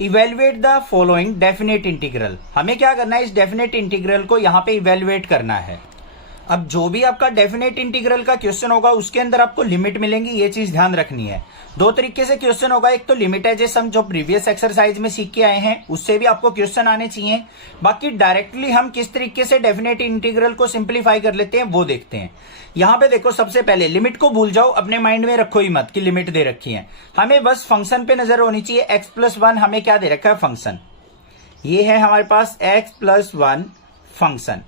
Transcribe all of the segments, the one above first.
Evaluate the following definite integral. हमें क्या करना है, इस डेफिनेट इंटीग्रल को यहाँ पे इवेल्युएट करना है। अब जो भी आपका डेफिनेट इंटीग्रल का क्वेश्चन होगा उसके अंदर आपको लिमिट मिलेंगी, ये चीज ध्यान रखनी है। दो तरीके से क्वेश्चन होगा, एक तो लिमिटेज हम जो प्रीवियस एक्सरसाइज में सीख के आए हैं उससे भी आपको क्वेश्चन आने चाहिए। बाकी डायरेक्टली हम किस तरीके से डेफिनेट इंटीग्रल को सिंप्लीफाई कर लेते हैं वो देखते हैं। यहाँ पे देखो, सबसे पहले लिमिट को भूल जाओ, अपने माइंड में रखो ही मत कि लिमिट दे रखी है। हमें बस फंक्शन पे नजर होनी चाहिए। x+1 हमें क्या दे रखा है, फंक्शन। ये है हमारे पास x+1 फंक्शन।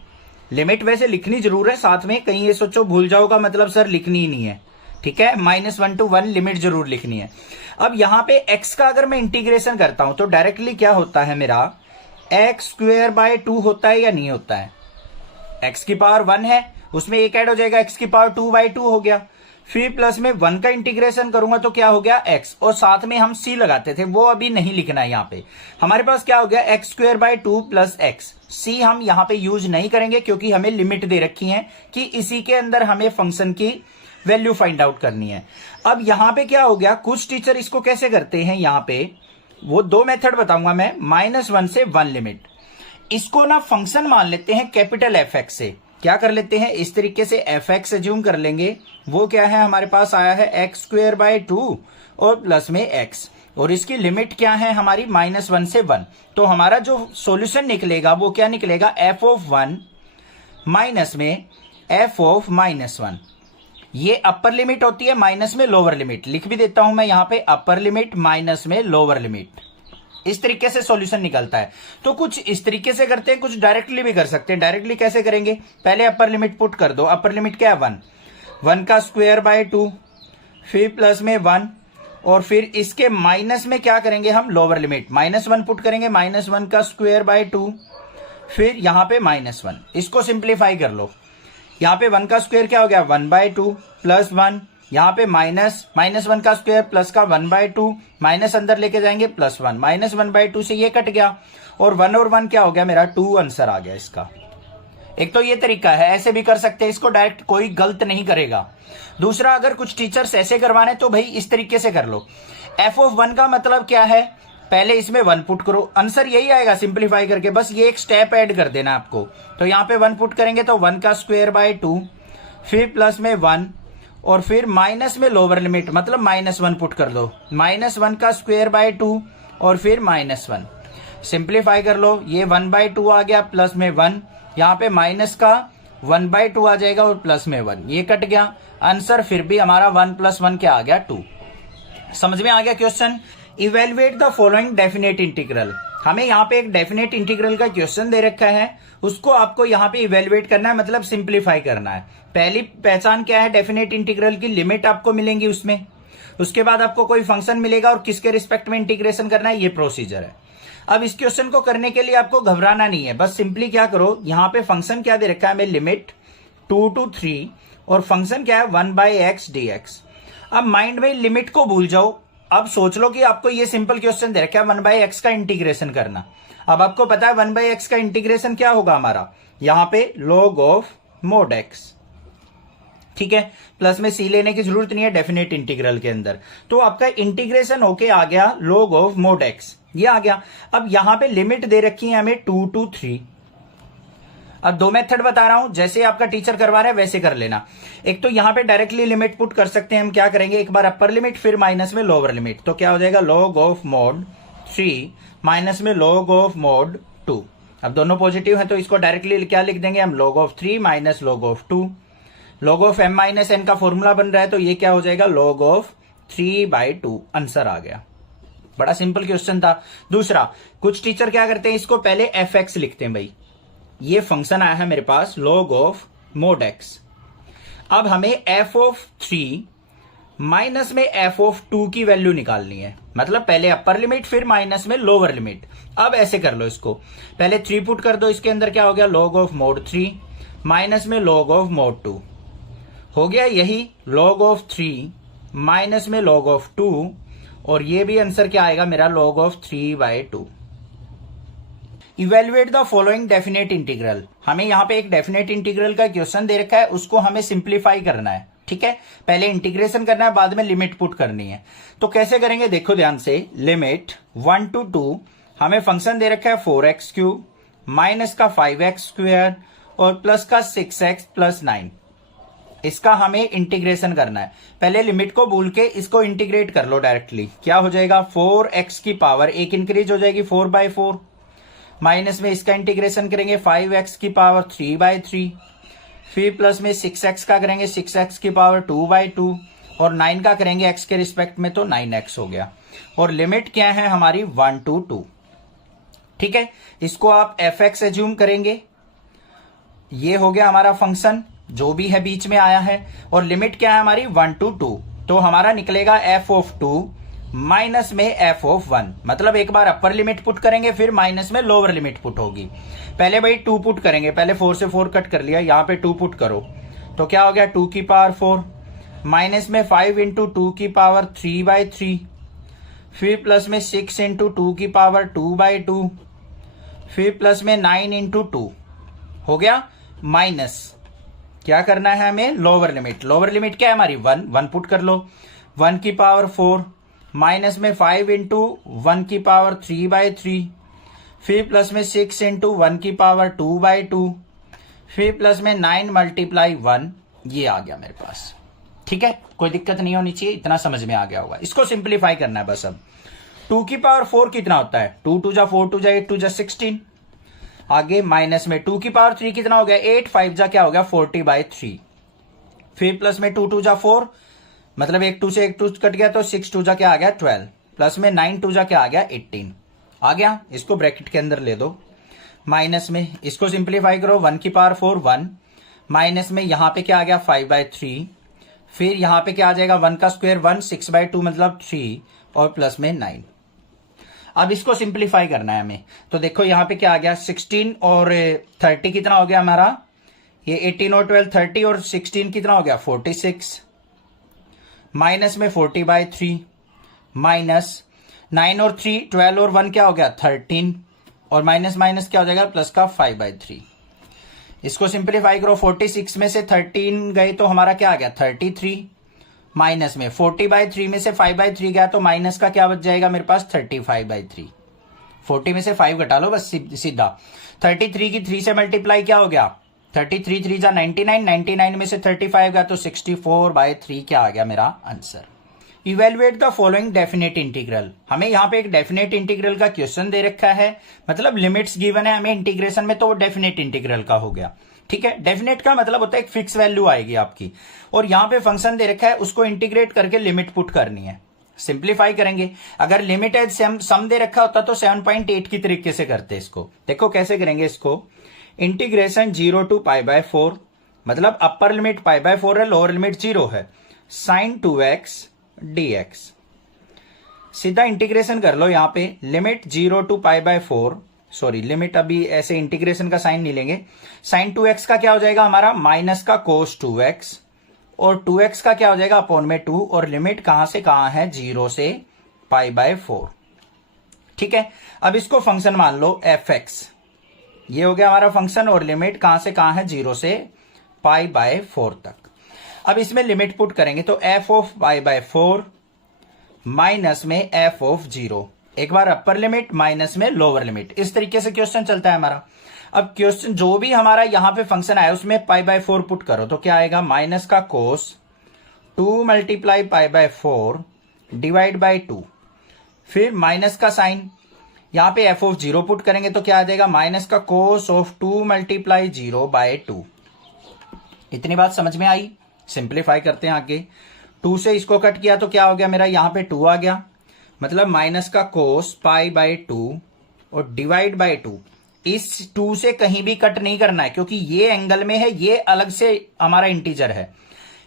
लिमिट वैसे लिखनी जरूर है साथ में, कहीं ये सोचो भूल जाओगा मतलब सर लिखनी ही नहीं है, ठीक है। -1 to 1 लिमिट जरूर लिखनी है। अब यहाँ पे x का अगर मैं इंटीग्रेशन करता हूं तो डायरेक्टली क्या होता है, मेरा x² 2 होता है या नहीं होता है। x की पावर 1 है, उसमें एक ऐड हो जाएगा, x की पावर 2/2 हो गया। फिर प्लस में 1 का इंटीग्रेशन करूंगा तो क्या हो गया, x, और साथ में हम c लगाते थे, वो अभी नहीं लिखना है। यहाँ पे हमारे पास क्या हो गया, x² 2 + x। c हम यहाँ पे यूज नहीं करेंगे क्योंकि हमें लिमिट दे रखी है कि इसी के अंदर हमें फंक्शन की वैल्यू फाइंड आउट करनी है। अब यहाँ पे क्या हो गया, कुछ टीचर इसको कैसे करते हैं, यहाँ पे वो दो मेथड बताऊंगा मैं। -1 से 1 लिमिट, इसको ना फंक्शन मान लेते हैं कैपिटल fx से। क्या कर लेते हैं, इस तरीके से fx एज्यूम कर लेंगे। वो क्या है, हमारे पास आया है x² 2 और प्लस में x, और इसकी लिमिट क्या है हमारी, -1 से 1। तो हमारा जो सॉल्यूशन निकलेगा वो क्या निकलेगा, f(1) माइनस में f(-1). ये अपर लिमिट होती है, माइनस में लोअर लिमिट। लिख भी देता हूं मैं यहाँ पे, अपर लिमिट माइनस में लोअर लिमिट। इस तरीके से सॉल्यूशन निकलता है। तो कुछ इस तरीके से करते हैं, कुछ डायरेक्टली भी कर सकते हैं। डायरेक्टली कैसे करेंगे, पहले अपर लिमिट पुट कर दो। अपर लिमिट क्या है, 1 का स्क्वायर बाय 2, फिर प्लस में 1, और फिर इसके माइनस में क्या करेंगे हम, लोअर लिमिट -1 पुट करेंगे। -1 का स्क्वायर बाय 2, फिर यहाँ पे -1। इसको सिंप्लीफाई कर लो। यहाँ पे 1 का स्क्वायर क्या हो गया, 1/2 प्लस 1, यहाँ पे -1 का स्क्वायर प्लस का 1/2, माइनस अंदर लेके जाएंगे +1, -1/2 से ये कट गया, और 1 और 1 क्या हो गया मेरा, 2 आंसर आ गया इसका। एक तो ये तरीका है, ऐसे भी कर सकते हैं, इसको डायरेक्ट कोई गलत नहीं करेगा। दूसरा, अगर कुछ टीचर्स ऐसे करवाने तो भाई इस तरीके से कर लो। f(1) का मतलब क्या है, पहले इसमें 1 पुट करो, आंसर यही आएगा सिंप्लीफाई करके, बस ये एक स्टेप ऐड कर देना आपको। तो यहाँ पे 1 पुट करेंगे तो 1 का स्क्वायर बाय 2, फिर प्लस में 1, और फिर माइनस में लोअर लिमिट मतलब -1 पुट कर दो। -1 का स्क्वायर बाय 2 और फिर -1, सिंप्लीफाई कर लो। ये 1/2 आ गया, प्लस में 1, यहाँ पे माइनस का 1/2 आ जाएगा और प्लस में 1, ये कट गया। आंसर फिर भी हमारा 1 + 1 क्या आ गया, 2। समझ में आ गया question. Evaluate the following definite integral. हमें यहाँ पे एक डेफिनेट इंटीग्रल का क्वेश्चन दे रखा है, उसको आपको यहाँ पे इवेल्युएट करना है, मतलब सिंप्लीफाई करना है। पहली पहचान क्या है डेफिनेट इंटीग्रल की, लिमिट आपको मिलेंगी उसमें, उसके बाद आपको कोई फंक्शन मिलेगा और किसके रिस्पेक्ट में इंटीग्रेशन करना है, ये प्रोसीजर है। अब इस क्वेश्चन को करने के लिए आपको घबराना नहीं है, बस सिंपली क्या करो, यहाँ पे फंक्शन क्या दे रखा है हमें, लिमिट 2 to 3, और फंक्शन क्या है 1/x dx। अब माइंड में लिमिट को भूल जाओ, अब सोच लो कि आपको ये सिंपल क्वेश्चन दे रखा है 1/x का इंटीग्रेशन करना। अब आपको पता है 1/x का इंटीग्रेशन क्या होगा हमारा, यहाँ पे log ऑफ mod x, ठीक है। प्लस में c लेने की जरूरत नहीं है डेफिनेट इंटीग्रल के अंदर। तो आपका इंटीग्रेशन होके आ गया log ऑफ mod x, ये आ गया। अब यहां पे लिमिट दे रखी है हमें 2 to 3। अब दो मेथड बता रहा हूं, जैसे आपका टीचर करवा रहा है वैसे कर लेना। एक तो यहां पे डायरेक्टली लिमिट पुट कर सकते हैं हम, क्या करेंगे, एक बार अपर लिमिट फिर माइनस में लोअर लिमिट, तो क्या हो जाएगा log ऑफ mod 3 माइनस में log ऑफ mod 2। अब दोनों पॉजिटिव है तो इसको डायरेक्टली क्या लिख देंगे हम, log of 3 minus log of 2। log of m-n का फॉर्मूला बन रहा है तो ये क्या हो जाएगा, log ऑफ 3/2। आंसर आ गया। बड़ा सिंपल क्वेश्चन था। दूसरा, कुछ टीचर क्या करते हैं, इसको पहले fx लिखते हैं। भाई ये फंक्शन आया है मेरे पास log ऑफ mod x। अब हमें f(3) माइनस में f(2) की वैल्यू निकालनी है, मतलब पहले अपर लिमिट फिर माइनस में लोअर लिमिट। अब ऐसे कर लो, इसको पहले 3 पुट कर दो, इसके अंदर क्या हो गया, log ऑफ mod 3 माइनस में log ऑफ mod 2 हो गया, यही log ऑफ 3 माइनस में log ऑफ 2, और ये भी आंसर क्या आएगा मेरा, log of 3/2। Evaluate the following definite integral. हमें यहाँ पे एक डेफिनेट इंटीग्रल का क्वेश्चन दे रखा है, उसको हमें सिंप्लीफाई करना है, ठीक है, पहले इंटीग्रेशन करना है, बाद में लिमिट पुट करनी है। तो कैसे करेंगे देखो ध्यान से। लिमिट 1 to 2, हमें फंक्शन दे रखा है 4x³ माइनस का 5x² और प्लस का 6x प्लस 9। इसका हमें इंटीग्रेशन करना है। पहले लिमिट को भूल के इसको इंटीग्रेट कर लो डायरेक्टली। क्या हो जाएगा, 4x की पावर एक इंक्रीज हो जाएगी 4/4, माइनस में इसका इंटीग्रेशन करेंगे 5x की पावर 3/3, फिर प्लस में 6x का करेंगे 6x की पावर 2/2 और 9 का करेंगे x के रिस्पेक्ट में तो 9x हो गया। और लिमिट क्या है हमारी 1 to 2। ठीक है, इसको आप fx एज्यूम करेंगे। ये हो गया हमारा फंक्शन जो भी है बीच में आया है। और लिमिट क्या है हमारी 1 to 2, तो हमारा निकलेगा f(2) माइनस में f(1). मतलब एक बार अपर लिमिट पुट करेंगे फिर माइनस में लोअर लिमिट पुट होगी। पहले भाई 2 पुट करेंगे, पहले 4 से 4 कट कर लिया, यहां पे 2 पुट करो तो क्या हो गया 2 की पावर 4 माइनस में 5 इंटू 2 की पावर 3/3, फिर प्लस में 6 इंटू 2 की पावर 2/2, फिर प्लस में 9 इंटू 2 हो गया माइनस। क्या करना है हमें, लोअर लिमिट। लोअर लिमिट क्या है हमारी 1 पुट कर लो, 1 की पावर 4 माइनस में 5 इंटू 1 की पावर 3/3, फिर प्लस में 6 इंटू 1 की पावर 2/2, फिर प्लस में 9 मल्टीप्लाई 1। ये आ गया मेरे पास। ठीक है, कोई दिक्कत नहीं होनी चाहिए, इतना समझ में आ गया होगा। इसको सिंप्लीफाई करना है बस। अब 2 की पावर 4 कितना होता है, 2 2 जा 4 2 जा 8 2 जा 16। आगे माइनस में 2 की पावर 3 कितना हो गया 8 5 जा क्या हो गया 40/3, फिर प्लस में 2 2 जा 4 मतलब 1 2 से 1 2 कट गया तो 6 2 जा क्या आ गया 12, प्लस में 9 2 जा क्या आ गया 18 आ गया। इसको ब्रैकेट के अंदर ले दो, माइनस में इसको सिंप्लीफाई करो, 1 की पावर 4 1 माइनस में यहां पे क्या आ गया 5/3, फिर यहां पे क्या आ जाएगा 1 का स्क्वायर 1 6/2 मतलब 3 और प्लस में 9। अब इसको सिंप्लीफाई करना है हमें, तो देखो यहां पे क्या आ गया 16 और 30 कितना हो गया हमारा, ये 18 और 12 30 और 16 कितना हो गया 46, माइनस में 40/3 माइनस 9 और 3 12 और 1 क्या हो गया 13 और माइनस माइनस क्या हो जाएगा प्लस का 5/3। इसको सिंप्लीफाई करो, 46 में से 13 गए तो हमारा क्या आ गया 33, माइनस में 40/3 में से 5/3 गया तो माइनस का क्या बच जाएगा मेरे पास 35/3। 40 में से 5 घटा लो बस सीधा। 33 की 3 से मल्टीप्लाई क्या हो गया 33 3 जा 99, 99 में से 35 गया तो 64/3 क्या आ गया मेरा answer. Evaluate the following definite integral. हमें यहाँ पे एक डेफिनेट इंटीग्रल का क्वेश्चन दे रखा है, मतलब लिमिट्स गिवन है हमें इंटीग्रेशन में, तो वो डेफिनेट इंटीग्रल का हो गया। ठीक है, डेफिनेट का मतलब होता है एक फिक्स वैल्यू आएगी आपकी, और यहां पे फंक्शन दे रखा है उसको इंटीग्रेट करके लिमिट पुट करनी है। सिंप्लीफाई करेंगे, अगर लिमिट एज सम दे रखा होता तो 7.8 की तरीके से करते इसको। देखो कैसे करेंगे इसको, इंटीग्रेशन 0 to π/4 मतलब अपर लिमिट π/4 है, लोअर लिमिट 0 है, sin 2x dx। सीधा इंटीग्रेशन कर लो, यहां पे लिमिट 0 to π/4, सॉरी लिमिट अभी ऐसे इंटीग्रेशन का साइन नहीं लेंगे। sin 2x का क्या हो जाएगा हमारा माइनस का cos 2x और 2x का क्या हो जाएगा अपॉन में 2, और लिमिट कहां से कहां है 0 से π/4। ठीक है, अब इसको फंक्शन मान लो fx, ये हो गया हमारा फंक्शन, और लिमिट कहां से कहां है 0 से π/4 तक। अब इसमें लिमिट पुट करेंगे तो f ऑफ π/4 माइनस में f ऑफ 0, एक बार अपर लिमिट माइनस में लोअर लिमिट, इस तरीके से क्वेश्चन चलता है हमारा। अब क्वेश्चन जो भी हमारा यहां पे फंक्शन आया उसमें π/4 पुट करो तो क्या आएगा माइनस का cos 2 मल्टीप्लाई π/4 डिवाइड बाई 2, फिर माइनस का साइन, यहां पे f ऑफ 0 पुट करेंगे तो क्या आ जाएगा माइनस का cos ऑफ 2 मल्टीप्लाई 0/2। इतनी बात समझ में आई। सिंप्लीफाई करते हैं आगे, 2 से इसको कट किया तो क्या हो गया मेरा यहां पे 2 आ गया, मतलब माइनस का cos π/2 और डिवाइड बाई 2। इस 2 से कहीं भी कट नहीं करना है क्योंकि ये एंगल में है, ये अलग से हमारा इंटीजर है।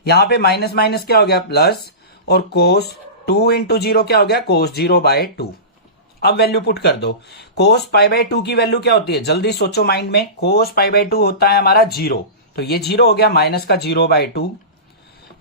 यहां पे माइनस माइनस क्या हो गया प्लस, और cos 2 इंटू 0 क्या हो गया cos 0/2। अब वैल्यू पुट कर दो, cos π/2 की वैल्यू क्या होती है जल्दी सोचो माइंड में, cos π/2 होता है हमारा 0, तो ये 0 हो गया माइनस का 0/2,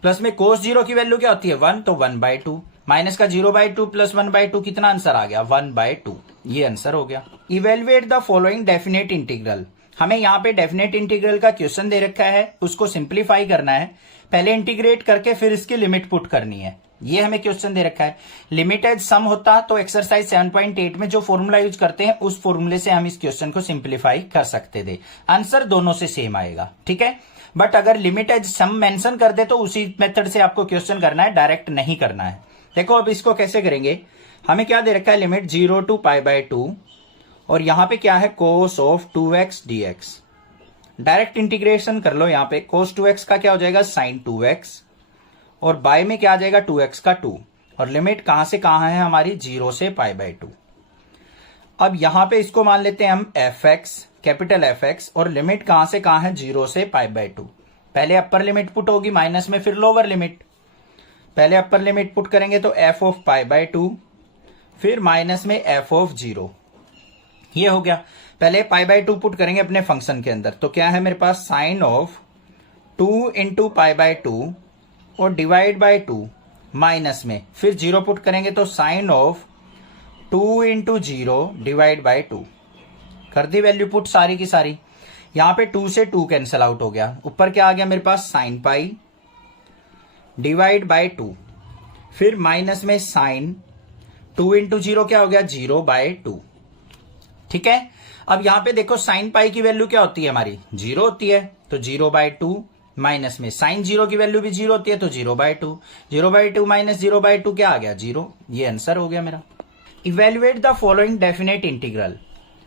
प्लस में cos 0 की वैल्यू क्या होती है 1, तो 1/2, माइनस का 0/2 प्लस 1/2 कितना आंसर आ गया 1/2, ये आंसर हो गया। Evaluate the following definite integral. हमें यहाँ पे डेफिनेट इंटीग्रल का क्वेश्चन दे रखा है, उसको सिंप्लीफाई करना है। पहले इंटीग्रेट करके फिर इसकी लिमिट पुट करनी है। ये हमें क्वेश्चन दे रखा है। लिमिट एज सम होता तो एक्सरसाइज 7.8 में जो फॉर्मूला यूज करते हैं उस फॉर्मूले से हम इस क्वेश्चन को सिंप्लीफाई कर सकते थे। आंसर दोनों से सेम आएगा, ठीक है। बट अगर लिमिट एज सम मेंशन कर दे तो उसी मेथड से आपको क्वेश्चन करना है, डायरेक्ट नहीं करना है। देखो अब इसको कैसे करेंगे। हमें क्या दे रखा है, लिमिट 0 to π/2 और यहां पे क्या है cos of 2x dx। Direct integration कर लो। यहां पे cos 2x का क्या हो जाएगा, sin 2x और बाय में क्या आ जाएगा 2x का 2 और लिमिट कहां से कहां है हमारी 0 से π/2। अब यहां पे इसको मान लेते हैं हम fx, कैपिटल fx और लिमिट कहां से कहां है 0 से π/2। पहले अपर लिमिट पुट होगी माइनस में, फिर लोअर लिमिट। पहले अपर लिमिट पुट करेंगे तो f of π/2 फिर माइनस में f of 0। ये हो गया। पहले π/2 पुट करेंगे अपने फंक्शन के अंदर तो क्या है मेरे पास साइन ऑफ 2 इंटू π/2 और डिवाइड बाय 2 माइनस में फिर 0 पुट करेंगे तो sine of 2 into 0 divide by 2। कर दी वैल्यू पुट सारी की सारी। यहां पे 2 से 2 कैंसिल आउट हो गया। ऊपर क्या आ गया मेरे पास साइन पाई डिवाइड बाय 2 फिर माइनस में साइन 2 इंटू 0 क्या हो गया 0 बाय 2, ठीक है। अब यहां पे देखो साइन पाई की वैल्यू क्या होती है हमारी 0 होती है तो 0 बाय 2 माइनस में साइन 0 की वैल्यू भी 0 होती है तो 0 बाय 2। 0 बाय 2 माइनस 0 बाय 2 क्या आ गया 0। ये आंसर हो गया मेरा। Evaluate the following definite integral.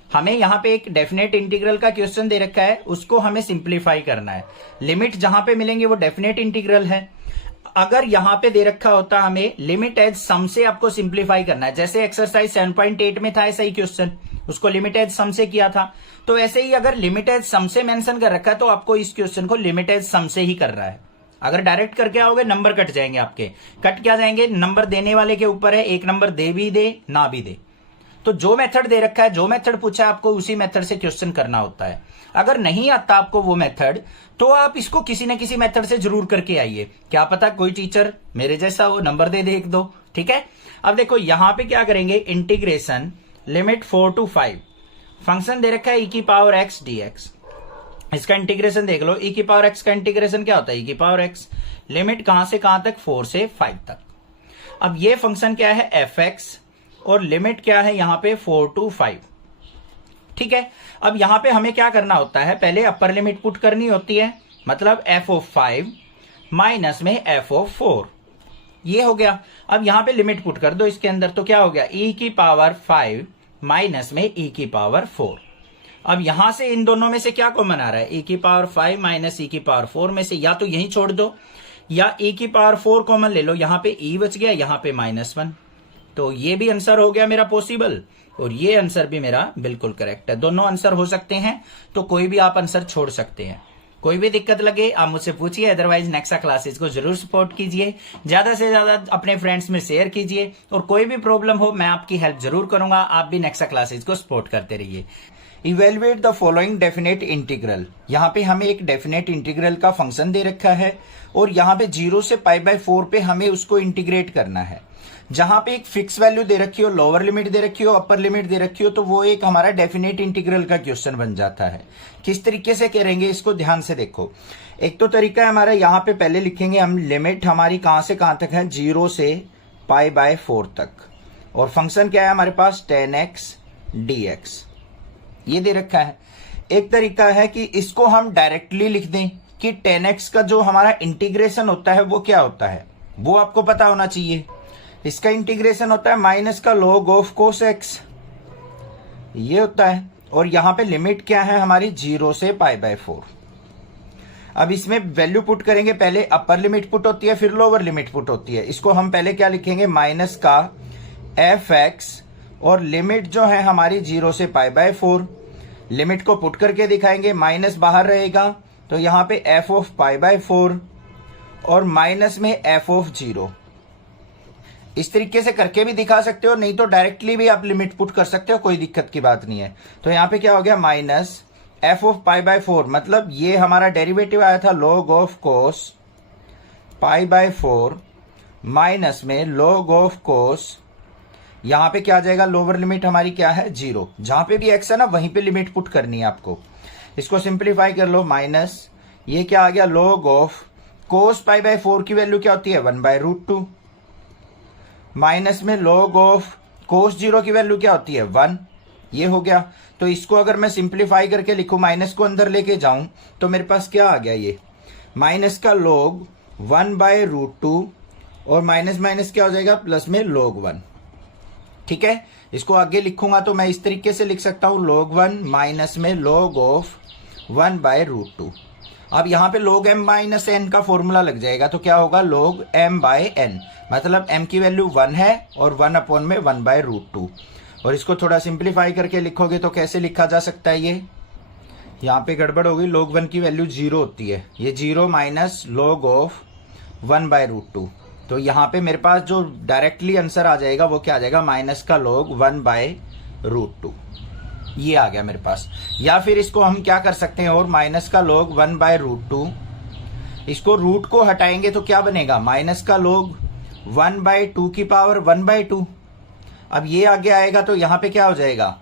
हमें यहाँ पे एक डेफिनेट इंटीग्रल का क्वेश्चन दे रखा है, उसको हमें सिंप्लीफाई करना है। लिमिट जहां पे मिलेंगे वो डेफिनेट इंटीग्रल है। अगर यहां पे दे रखा होता हमें लिमिट एज सम से आपको सिंप्लीफाई करना है, जैसे एक्सरसाइज 7.8 में था ऐसा ही क्वेश्चन, उसको लिमिट एज सम से किया था। तो ऐसे ही अगर लिमिट एज सम से मेंशन कर रखा है तो आपको इस क्वेश्चन को लिमिट एज सम से ही कर रहा है। अगर डायरेक्ट करके आओगे नंबर कट जाएंगे आपके। कट क्या जाएंगे, नंबर देने वाले के ऊपर है, एक नंबर दे भी दे ना भी दे। तो जो मेथड दे रखा है, जो मेथड पूछा है आपको उसी मेथड से क्वेश्चन करना होता है। अगर नहीं आता आपको वो मेथड तो आप इसको किसी न किसी मेथड से जरूर करके आइए। क्या पता कोई टीचर मेरे जैसा वो नंबर दे दे एक दो, ठीक है। अब देखो यहां पे क्या करेंगे, इंटीग्रेशन लिमिट 4 to 5। फंक्शन दे रखा है e की पावर x dx। इसका इंटीग्रेशन देख लो। e की पावर x का इंटीग्रेशन क्या होता है, e की पावर x। लिमिट कहां से कहां तक 4 से 5 तक। अब ये फंक्शन क्या है fx और लिमिट क्या है यहां पे 4 to 5, ठीक है। अब यहां पे हमें क्या करना होता है, पहले अपर लिमिट पुट करनी होती है, मतलब f of 5 माइनस में f of 4। ये हो गया। अब यहां पे लिमिट पुट कर दो इसके अंदर तो क्या हो गया e की पावर 5 माइनस में e की पावर 4। अब यहां से इन दोनों में से क्या कॉमन आ रहा है, e की पावर 5 माइनस e की पावर 4 में से या तो यही छोड़ दो या e की पावर 4 कॉमन ले लो। यहां पे e बच गया, यहां पे -1, तो ये भी आंसर हो गया मेरा पॉसिबल और ये आंसर भी मेरा बिल्कुल करेक्ट है। दोनों आंसर हो सकते हैं तो कोई भी आप आंसर छोड़ सकते हैं। कोई भी दिक्कत लगे आप मुझसे पूछिए, अदरवाइज नेक्सा क्लासेस को जरूर सपोर्ट कीजिए, ज्यादा से ज्यादा अपने फ्रेंड्स में शेयर कीजिए और कोई भी प्रॉब्लम हो मैं आपकी हेल्प जरूर करूंगा। आप भी नेक्सा क्लासेस को सपोर्ट करते रहिए। Evaluate the following definite integral. यहाँ पे हमें एक डेफिनेट इंटीग्रल का फंक्शन दे रखा है और यहाँ पे 0 से π/4 पे हमें उसको इंटीग्रेट करना है। जहां पे एक फिक्स वैल्यू दे रखी हो, लोअर लिमिट दे रखी हो, अपर लिमिट दे रखी हो, तो वो एक हमारा डेफिनेट इंटीग्रल का क्वेश्चन बन जाता है। किस तरीके से करेंगे इसको ध्यान से देखो। एक तो तरीका है हमारा, यहाँ पे पहले लिखेंगे हम लिमिट हमारी कहां से कहां तक है 0 से π/4 तक और फंक्शन क्या है हमारे पास 10x dx ये दे रखा है। एक तरीका है कि इसको हम डायरेक्टली लिख दें कि 10x का जो हमारा इंटीग्रेशन होता है वो क्या होता है, वो आपको पता होना चाहिए। इसका इंटीग्रेशन होता है माइनस का log ऑफ cos x, ये होता है। और यहां पे लिमिट क्या है हमारी 0 से π/4। अब इसमें वैल्यू पुट करेंगे, पहले अपर लिमिट पुट होती है फिर लोअर लिमिट पुट होती है। इसको हम पहले क्या लिखेंगे, माइनस का fx और लिमिट जो है हमारी 0 से π/4। लिमिट को पुट करके दिखाएंगे, माइनस बाहर रहेगा तो यहां पे f ऑफ π/4 और माइनस में f ऑफ 0। इस तरीके से करके भी दिखा सकते हो, नहीं तो डायरेक्टली भी आप लिमिट पुट कर सकते हो, कोई दिक्कत की बात नहीं है। तो यहाँ पे क्या हो गया माइनस f ऑफ π/4, मतलब ये हमारा डेरिवेटिव आया था log ऑफ cos π/4 माइनस में log ऑफ cos, यहाँ पे क्या आ जाएगा, लोअर लिमिट हमारी क्या है 0। जहां पे भी x है ना वहीं पे लिमिट पुट करनी है आपको। इसको सिंप्लीफाई कर लो, माइनस ये क्या आ गया log of cos pi by 4 की वैल्यू क्या होती है 1/√2 माइनस में log ऑफ कोस 0 की वैल्यू क्या होती है 1। ये हो गया। तो इसको अगर मैं सिंप्लीफाई करके लिखूं, माइनस को अंदर लेके जाऊं, तो मेरे पास क्या आ गया, ये माइनस का log 1/√2 और माइनस माइनस क्या हो जाएगा प्लस में log 1। ठीक है, इसको आगे लिखूंगा तो मैं इस तरीके से लिख सकता हूं log 1 माइनस में log ऑफ 1/√2। अब यहां पे log m माइनस n का फॉर्मूला लग जाएगा, तो क्या होगा log m/n, मतलब m की वैल्यू 1 है और 1/1/√2। और इसको थोड़ा सिंप्लीफाई करके लिखोगे तो कैसे लिखा जा सकता है, ये यहाँ पे गड़बड़ होगी, log 1 की वैल्यू 0 होती है, ये 0 माइनस log ऑफ 1/√2। तो यहाँ पे मेरे पास जो डायरेक्टली आंसर आ जाएगा वो क्या आ जाएगा, माइनस का log 1/√2। ये आ गया मेरे पास। या फिर इसको हम क्या कर सकते हैं, और माइनस का log 1/√2, इसको रूट को हटाएंगे तो क्या बनेगा, माइनस का log 1/2 की पावर 1/2। अब ये आगे आएगा तो यहाँ पे क्या हो जाएगा,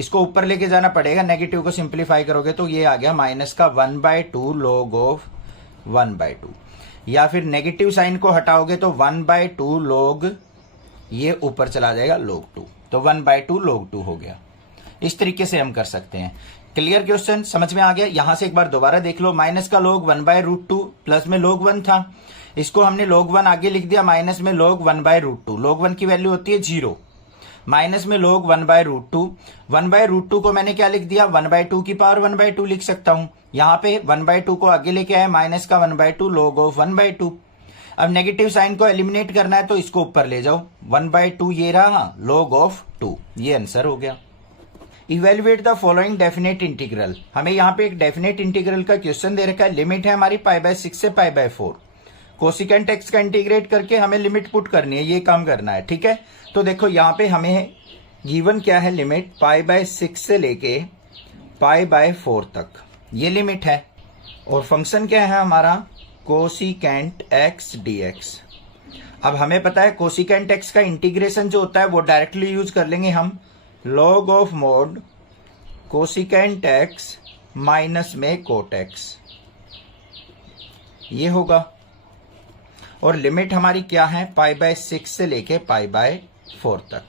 इसको ऊपर लेके जाना पड़ेगा, नेगेटिव को सिंप्लीफाई करोगे तो ये आ गया माइनस का 1/2 log ऑफ 1/2। या फिर नेगेटिव साइन को हटाओगे तो 1/2 log, ये ऊपर चला जाएगा log 2, तो 1/2 log 2 हो गया। इस तरीके से हम कर सकते हैं। क्लियर क्वेश्चन, समझ में आ गया। यहां से एक बार दोबारा देख लो, माइनस का log 1/√2 प्लस में log 1 था, इसको हमने log 1 आगे लिख दिया, माइनस में log 1/√2। log 1 की वैल्यू होती है 0, माइनस में log 1/√2। 1/√2 को मैंने क्या लिख दिया, 1/2 की पावर 1/2 लिख सकता हूं। यहाँ पे 1/2 को आगे लेके आए, माइनस का 1/2 log ऑफ 1/2। अब नेगेटिव साइन को एलिमिनेट करना है तो इसको ऊपर ले जाओ, 1/2 ये रहा, log ऑफ 2। ये आंसर हो गया। Evaluate the following definite integral. हमें यहाँ पे एक डेफिनेट इंटीग्रल का क्वेश्चन दे रखा है, लिमिट है हमारी π/6 से π/4। कोसिकेंट x का इंटीग्रेट करके हमें लिमिट पुट करनी है, ये काम करना है। ठीक है, तो देखो यहाँ पे हमें गिवन क्या है, लिमिट π/6 से लेके π/4 तक ये लिमिट है, और फंक्शन क्या है हमारा, कोसिकेंट x dx। अब हमें पता है कोसिकेंट x का इंटीग्रेशन जो होता है वो डायरेक्टली यूज कर लेंगे हम, log of mod cosecant x minus में कोट x, ये होगा। और लिमिट हमारी क्या है, π/6 से लेके π/4 तक।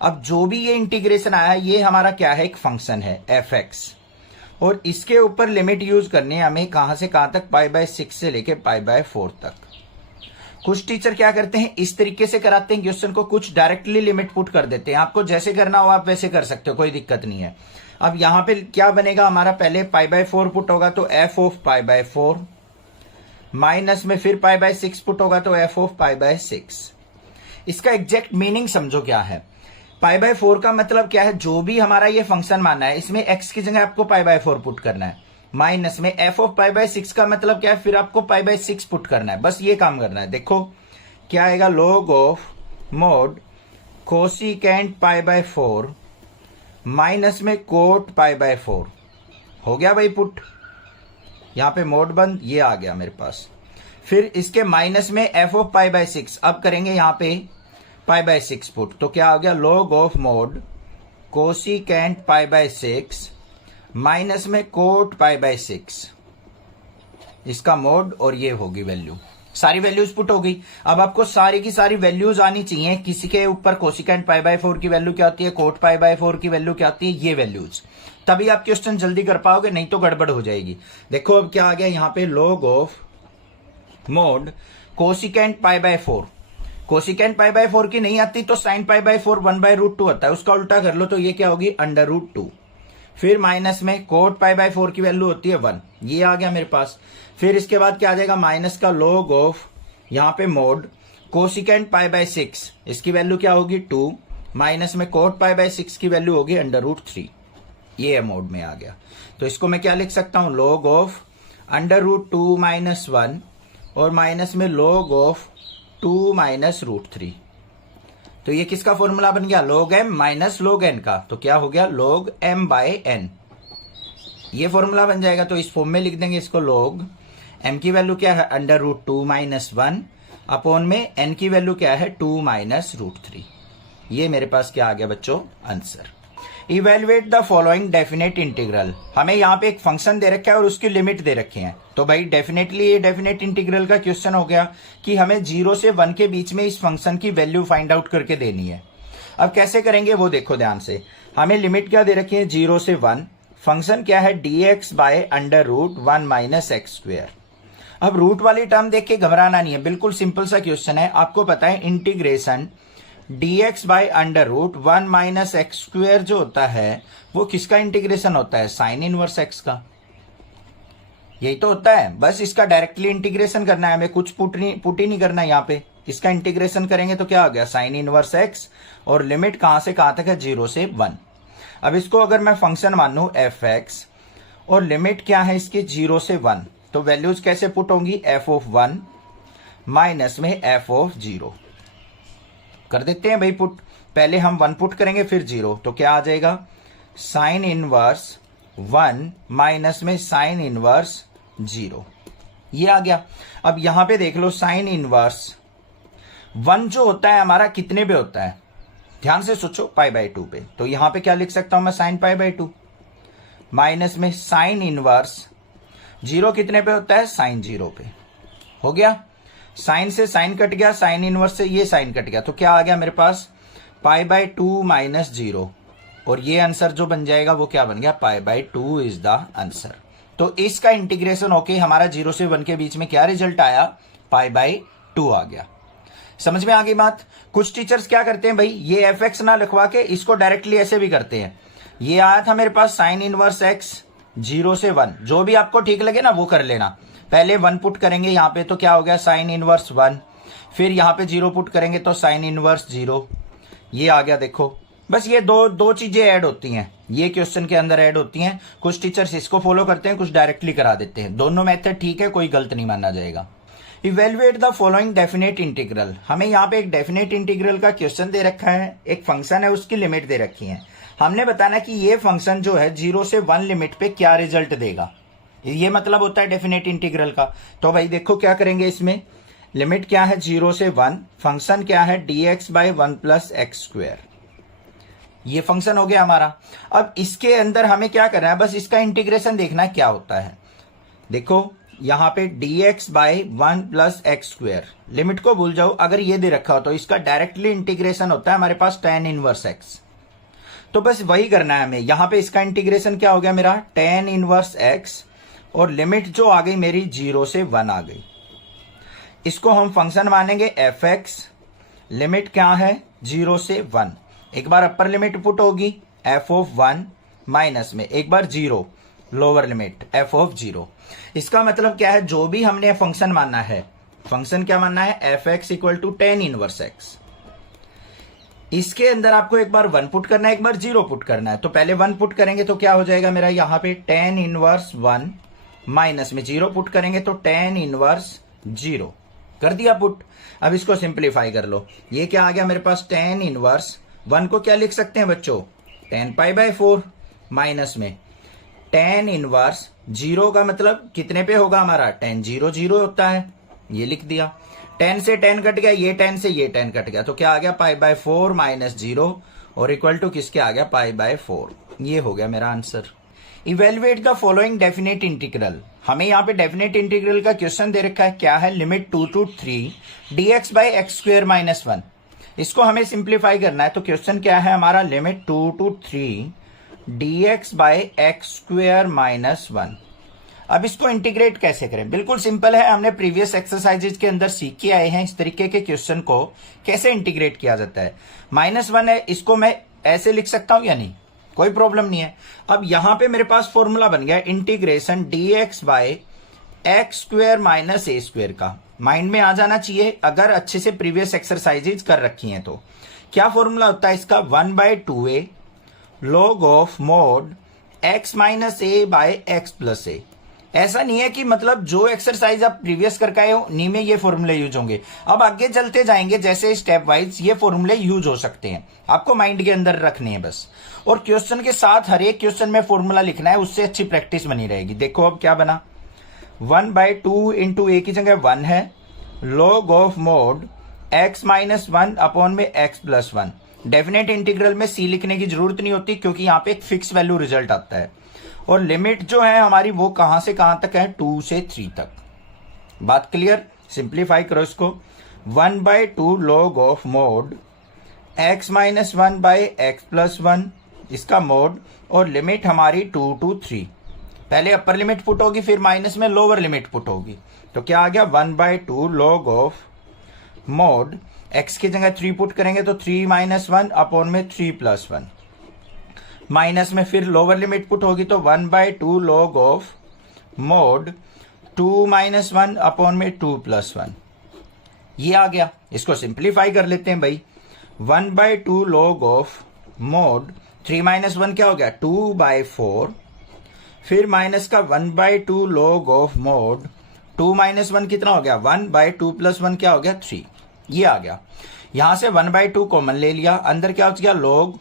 अब जो भी ये इंटीग्रेशन आया है ये हमारा क्या है, एक फंक्शन है f(x), और इसके ऊपर लिमिट यूज करनी है हमें, कहां से कहां तक, π/6 से लेके π/4 तक। कुछ टीचर क्या करते हैं, इस तरीके से कराते हैं क्वेश्चन को, कुछ डायरेक्टली लिमिट पुट कर देते हैं। आपको जैसे करना हो आप वैसे कर सकते हो, कोई दिक्कत नहीं है। अब यहां पे क्या बनेगा हमारा, पहले π/4 पुट होगा तो f ऑफ π/4, माइनस में फिर π/6 पुट होगा तो f ऑफ π/6। इसका एग्जैक्ट मीनिंग समझो क्या है। π/4 का मतलब क्या है, जो भी हमारा ये फंक्शन मानना है इसमें x की जगह आपको π/4 पुट करना है, माइनस में f ऑफ π/6 का मतलब क्या है, फिर आपको π/6 पुट करना है, बस ये काम करना है। देखो क्या आएगा, log of mod cosecant π/4 minus में कोट π/4 हो गया भाई पुट, यहाँ पे मोड बंद, ये आ गया मेरे पास। फिर इसके माइनस में f ऑफ π/6, अब करेंगे यहाँ पे π/6 पुट, तो क्या हो गया, log of mod cosecant π/6 minus में कोट π/6, इसका मोड, और ये होगी वैल्यू। सारी वैल्यूज पुट हो गई। अब आपको सारी की सारी वैल्यूज आनी चाहिए, किसी के ऊपर कोसिकेंट π/4 की वैल्यू क्या होती है, कोट π/4 की वैल्यू क्या होती है, ये वैल्यूज, तभी आप क्वेश्चन जल्दी कर पाओगे, नहीं तो गड़बड़ हो जाएगी। देखो अब क्या आ गया यहाँ पे, log of mod cosecant π/4, cosecant π/4 की नहीं आती तो साइन π/4 1/√2 होता है, उसका उल्टा कर लो तो ये क्या होगी, √2। फिर माइनस में कोट π/4 की वैल्यू होती है 1, ये आ गया मेरे पास। फिर इसके बाद क्या आ जाएगा, माइनस का log ऑफ यहाँ पे मोड कोसिकेंट π/6, इसकी वैल्यू क्या होगी 2, माइनस में कोट π/6 की वैल्यू होगी √3, ये मोड में आ गया। तो इसको मैं क्या लिख सकता हूं, log ऑफ √2 माइनस 1 और माइनस में log ऑफ 2 माइनस √3। तो ये किसका फॉर्मूला बन गया, log m minus log n का, तो क्या हो गया, log m/n, ये फॉर्मूला बन जाएगा। तो इस फॉर्म में लिख देंगे इसको, log m की वैल्यू क्या है, √2 माइनस 1 अपॉन में n की वैल्यू क्या है, 2 माइनस √3। ये मेरे पास क्या आ गया बच्चों, answer. Evaluate the following definite integral. हमें यहाँ पे एक फंक्शन दे रखा है और उसकी लिमिट दे रखी है। तो भाई डेफिनेटली ये डेफिनेट इंटीग्रल का क्वेश्चन हो गया कि हमें 0 से 1 के बीच में इस फंक्शन की वैल्यू फाइंड आउट करके देनी है। अब कैसे करेंगे वो देखो ध्यान से। हमें लिमिट क्या दे रखी है 0 से 1, फंक्शन क्या है dx by under root 1 minus x square. अब रूट वाली टर्म देख के घबराना नहीं है, बिल्कुल सिंपल सा क्वेश्चन है। आपको पता है integration dx by under root 1 minus x square जो होता है वो किसका इंटीग्रेशन होता है, साइन इनवर्स एक्स का। यही तो होता है, बस इसका डायरेक्टली इंटीग्रेशन करना है, हमें कुछ पुट ही नहीं करना है। यहाँ पे इसका इंटीग्रेशन करेंगे तो क्या हो गया, साइन इनवर्स एक्स, और लिमिट कहां से कहां तक है 0 से 1। अब इसको अगर मैं फंक्शन मानूं एफ एक्स और लिमिट क्या है इसकी 0 से 1, तो वैल्यूज कैसे पुट होंगी, एफ ऑफ 1 माइनस में एफ ऑफ 0 कर देते हैं भाई पुट। पहले हम 1 पुट करेंगे फिर 0, तो क्या आ जाएगा, साइन इनवर्स 1 माइनस में साइन इनवर्स 0, ये आ गया। अब यहां पे देख लो साइन इनवर्स 1 जो होता है हमारा कितने पे होता है, ध्यान से सोचो, पाई बाय 2 पे। तो यहां पे क्या लिख सकता हूं मैं, साइन पाई बाय 2 माइनस में साइन इनवर्स 0 कितने पे होता है, साइन 0 पे। हो गया, साइन से साइन कट गया, साइन इनवर्स से ये साइन कट गया, तो क्या आ गया मेरे पास, पाई बाय 2 माइनस 0, और ये आंसर जो बन जाएगा वो क्या बन गया, pi by 2 is the answer. तो इसका इंटीग्रेशन होके हमारा 0 से 1 के बीच में क्या रिजल्ट आया, पाई बाय 2 आ गया। समझ में आ गई बात। कुछ टीचर्स क्या करते हैं भाई, ये एफ एक्स ना लिखवा के इसको डायरेक्टली ऐसे भी करते हैं। ये आया था मेरे पास साइन इनवर्स एक्स 0 से 1, जो भी आपको ठीक लगे ना वो कर लेना। पहले 1 पुट करेंगे यहाँ पे तो क्या हो गया, साइन इनवर्स 1, फिर यहाँ पे 0 पुट करेंगे तो साइन इनवर्स 0, ये आ गया। देखो बस ये दो चीजें ऐड होती हैं, ये क्वेश्चन के अंदर ऐड होती हैं। कुछ टीचर्स इसको फॉलो करते हैं, कुछ डायरेक्टली करा देते हैं। दोनों मेथड ठीक है, कोई गलत नहीं माना जाएगा। Evaluate the following definite integral. हमें यहाँ पे एक डेफिनेट इंटीग्रल का क्वेश्चन दे रखा है, एक फंक्शन है, उसकी लिमिट दे रखी है। हमने बताना कि ये फंक्शन जो है 0 से 1 लिमिट पे क्या रिजल्ट देगा, ये मतलब होता है डेफिनेट इंटीग्रल का। तो भाई देखो क्या करेंगे, इसमें लिमिट क्या है 0 से 1, फंक्शन क्या है dx by 1 plus x square, ये फंक्शन हो गया हमारा। अब इसके अंदर हमें क्या करना है, बस इसका इंटीग्रेशन देखना है क्या होता है। देखो यहां पे dx by 1 plus x square, limit को भूल जाओ, अगर ये दे रखा हो तो इसका डायरेक्टली इंटीग्रेशन होता है हमारे पास tan इनवर्स x। तो बस वही करना है हमें। यहां पे इसका इंटीग्रेशन क्या हो गया मेरा, tan इनवर्स x, और लिमिट जो आ गई मेरी 0 से 1 आ गई। इसको हम फंक्शन मानेंगे एफ एक्स, लिमिट क्या है 0 से 1। एक बार अपर लिमिट पुट होगी एफ ऑफ 1 माइनस में एक बार 0 लोअर लिमिट एफ ऑफ 0। इसका मतलब क्या है, जो भी हमने फंक्शन मानना है, फंक्शन क्या मानना है, f x equal to tan inverse x. इसके अंदर आपको एक बार 1 पुट करना है, एक बार 0 पुट करना है। तो पहले 1 पुट करेंगे तो क्या हो जाएगा मेरा, यहाँ पे tan इनवर्स 1 माइनस में 0 पुट करेंगे तो tan इनवर्स 0 कर दिया पुट। अब इसको सिंप्लीफाई कर लो, ये क्या आ गया मेरे पास, tan इनवर्स 1 को क्या लिख सकते हैं बच्चों, tan पाई बाय 4 माइनस में tan इनवर्स 0 का मतलब कितने पे होगा हमारा, tan 0 0 होता है, ये लिख दिया। tan से tan कट गया, ये tan से ये tan कट गया, तो क्या आ गया पाई बाय 4 माइनस 0, और इक्वल टू किसके आ गया, पाई बाय 4। ये हो गया मेरा answer. Evaluate the following definite integral. हमें यहाँ पे डेफिनेट इंटीग्रल का क्वेश्चन दे रखा है, क्या है, limit 2 to 3 dx by x square minus 1। इसको हमें सिंप्लीफाई करना है, तो क्वेश्चन क्या है हमारा, limit 2 to 3 dx by x square minus 1। अब इसको इंटीग्रेट कैसे करें, बिल्कुल सिंपल है, हमने प्रीवियस एक्सरसाइजेज के अंदर सीख के आए हैं इस तरीके के क्वेश्चन को कैसे इंटीग्रेट किया जाता है। -1 है, इसको मैं ऐसे लिख सकता हूं या नहीं, कोई प्रॉब्लम नहीं है। अब यहां पे मेरे पास फॉर्मूला बन गया integration dx by x square minus a square का। माइंड में आ जाना चाहिए अगर अच्छे से प्रीवियस एक्सरसाइजेज कर रखी हैं तो। क्या फॉर्मूला होता है इसका, 1/2a log of mod x minus a by x plus a. ऐसा नहीं है कि मतलब जो एक्सरसाइज आप प्रीवियस करके आए हो नी में ये फॉर्मूले यूज होंगे। अब आगे चलते जाएंगे जैसे स्टेप वाइज ये फॉर्मूले यूज हो सकते हैं, आपको माइंड के अंदर रखने हैं बस। और क्वेश्चन के साथ हर एक क्वेश्चन में फॉर्मूला लिखना है, उससे अच्छी प्रैक्टिस बनी रहेगी। देखो अब क्या बना, 1/2 इंटू ए की जगह 1 है, log of mod x minus 1 upon में x प्लस 1। डेफिनेट इंटीग्रल में सी लिखने की जरूरत नहीं होती क्योंकि यहाँ पे एक फिक्स वैल्यू रिजल्ट आता है। और लिमिट जो है हमारी वो कहां से कहां तक है, 2 से 3 तक। बात क्लियर? सिंप्लीफाई करो इसको। 1/2 log of mod x minus 1/x+1 इसका मोड, और लिमिट हमारी 2 to 3। पहले अपर लिमिट पुट होगी, फिर माइनस में लोअर लिमिट पुट होगी। तो क्या आ गया, 1/2 log ऑफ मोड x की जगह 3 पुट करेंगे तो 3 - 1 अपॉन में 3+1, माइनस में फिर लोअर लिमिट पुट होगी तो 1/2 log ऑफ मोड 2 - 1 अपॉन में 2+1। ये आ गया। इसको सिंप्लीफाई कर लेते हैं भाई। 1/2 log ऑफ मोड 3 - 1 क्या हो गया, 2/4, फिर माइनस का 1/2 log ऑफ मोड 2 - 1 कितना हो गया, 1/2 + 1 क्या हो गया, 3। ये आ गया। यहां से 1/2 कॉमन ले लिया, अंदर क्या हो गया, log,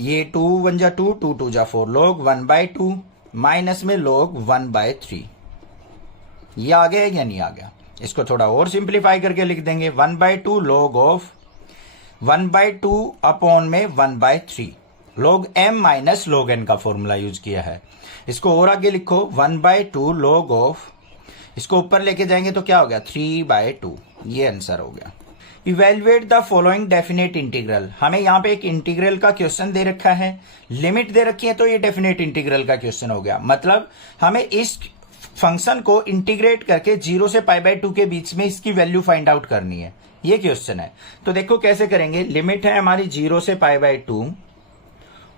ये 2 1 जा 2, 2 2 जा 4, log 1/2 माइनस में log 1/3। ये आ गया या नहीं आ गया? इसको थोड़ा और सिंप्लीफाई करके लिख देंगे। 1/2 log ऑफ 1/2 अपॉन में 1/3, log m minus log n का फॉर्मूला यूज किया है। इसको और आगे लिखो, 1/2 log ऑफ, इसको ऊपर लेके जाएंगे तो क्या हो गया, 3/2। ये आंसर हो गया। Evaluate the following definite integral. हमें यहाँ पे एक इंटीग्रल का क्वेश्चन दे रखा है, लिमिट दे रखी है, तो ये डेफिनेट इंटीग्रल का क्वेश्चन हो गया। मतलब हमें इस फंक्शन को इंटीग्रेट करके 0 से π/2 के बीच में इसकी वैल्यू फाइंड आउट करनी है, ये क्वेश्चन है। तो देखो कैसे करेंगे। लिमिट है हमारी 0 से π/2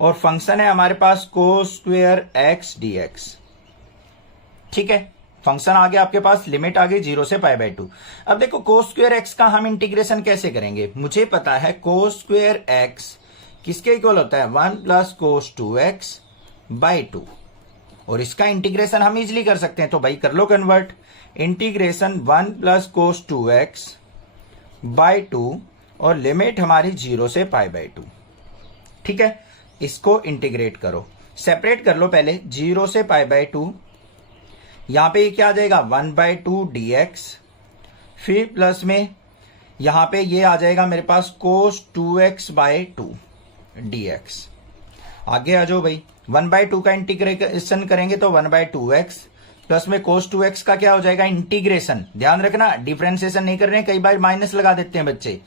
और फंक्शन है हमारे पास cos² x dx। ठीक है, फंक्शन आ गया आपके पास, लिमिट आ गई 0 से π/2। अब देखो cos² x का हम इंटीग्रेशन कैसे करेंगे। मुझे पता है cos² x किसके इक्वल होता है, 1 + cos2x/2, और इसका इंटीग्रेशन हम इजिली कर सकते हैं। तो भाई कर लो कन्वर्ट, इंटीग्रेशन 1 + cos2x/2 और लिमिट हमारी 0 से π/2। ठीक है, इसको इंटीग्रेट करो, सेपरेट कर लो पहले 0 से π/2। यहां पे क्या आ जाएगा, 1/2 dx, फिर प्लस में यहां पे ये आ जाएगा मेरे पास cos2x/2 dx। आगे आ जाओ भाई, 1/2 का इंटीग्रेशन करेंगे तो 1/2x प्लस में cos2x का क्या हो जाएगा, इंटीग्रेशन। ध्यान रखना डिफरेंशिएशन नहीं कर रहे हैं, कई बार माइनस लगा देते हैं बच्चे।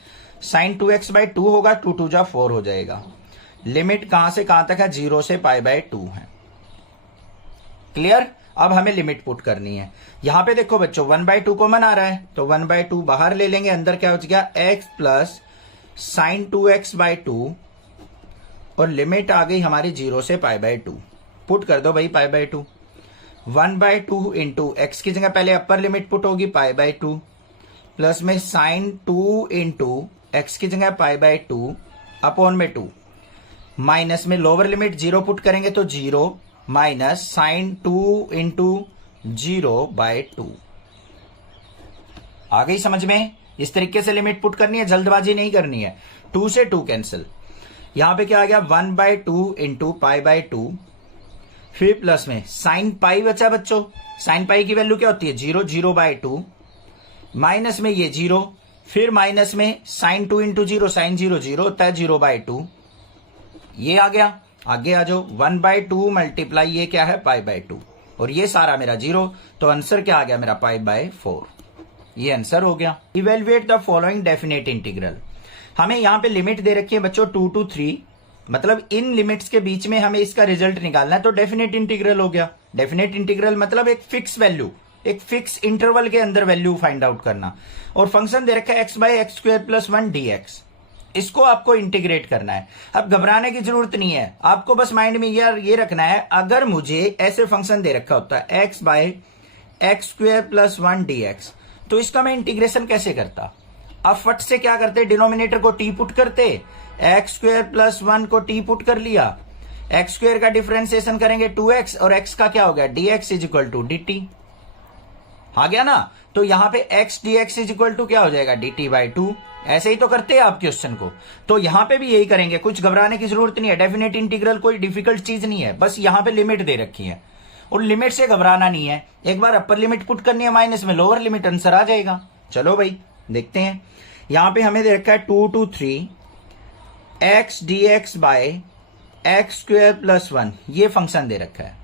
sin 2x/2 होगा, 2 2 जा 4 हो जाएगा। लिमिट कहां से कहां तक है, 0 से π/2 है। क्लियर? अब हमें लिमिट पुट करनी है। यहां पे देखो बच्चों 1/2 कॉमन आ रहा है तो 1/2 बाहर ले लेंगे, अंदर क्या हो गया, x प्लस sin 2x/2 और लिमिट आ गई हमारी 0 से π/2। पुट कर दो भाई π/2। 1/2 इंटू एक्स की जगह पहले अपर लिमिट पुट होगी π/2 प्लस में sin 2 इंटू एक्स की जगह π/2 अपॉन में 2, माइनस में लोअर लिमिट 0 पुट करेंगे तो 0 माइनस sin 2 इंटू 0/2। आ गई समझ में? इस तरीके से लिमिट पुट करनी है, जल्दबाजी नहीं करनी है। 2 से 2 कैंसिल, यहां पे क्या आ गया, 1/2 इंटू π/2, फिर प्लस में sin पाई बचा बच्चों। sin पाई की वैल्यू क्या होती है, 0 0/2, माइनस में ये 0, फिर माइनस में sin 2 इंटू 0, sin 0 0 होता है 0/2। ये आ गया। आगे आ जाओ, 1/2 मल्टीप्लाई ये क्या है, π/2, और ये सारा मेरा 0, तो आंसर क्या आ गया मेरा, π/4। ये आंसर हो गया। Evaluate the following definite integral. हमें यहां पे लिमिट दे रखी है बच्चों 2 to 3, मतलब इन लिमिट्स के बीच में हमें इसका रिजल्ट निकालना है, तो डेफिनेट इंटीग्रल हो गया। डेफिनेट इंटीग्रल मतलब एक फिक्स वैल्यू, एक फिक्स इंटरवल के अंदर वैल्यू फाइंड आउट करना। और फंक्शन दे रखा है x/x² + 1 dx, इसको आपको इंटीग्रेट करना है। अब घबराने की जरूरत नहीं है, आपको बस माइंड में ये रखना है, अगर मुझे ऐसे फंक्शन दे रखा होता है x/x² + 1 dx, तो इसका मैं इंटीग्रेशन कैसे करता। अब फट से क्या करते, डिनोमिनेटर को t पुट करते, x² + 1 को t पुट कर लिया, x² का डिफरेंशिएशन करेंगे 2x और x का क्या हो गया, dx = dt। आ गया ना? तो यहां पे x dx = क्या हो जाएगा, dt/2। ऐसे ही तो करते हैं आप क्वेश्चन को, तो यहां पे भी यही करेंगे, कुछ घबराने की जरूरत नहीं है। डेफिनेट इंटीग्रल कोई डिफिकल्ट चीज नहीं है, बस यहां पे लिमिट दे रखी है और लिमिट से घबराना नहीं है। एक बार अपर लिमिट पुट करनी है, माइनस में लोअर लिमिट, आंसर आ जाएगा। चलो भाई देखते हैं। यहां पे हमें दे रखा है 2 to 3 x d x by x square plus 1 ये फंक्शन दे रखा है।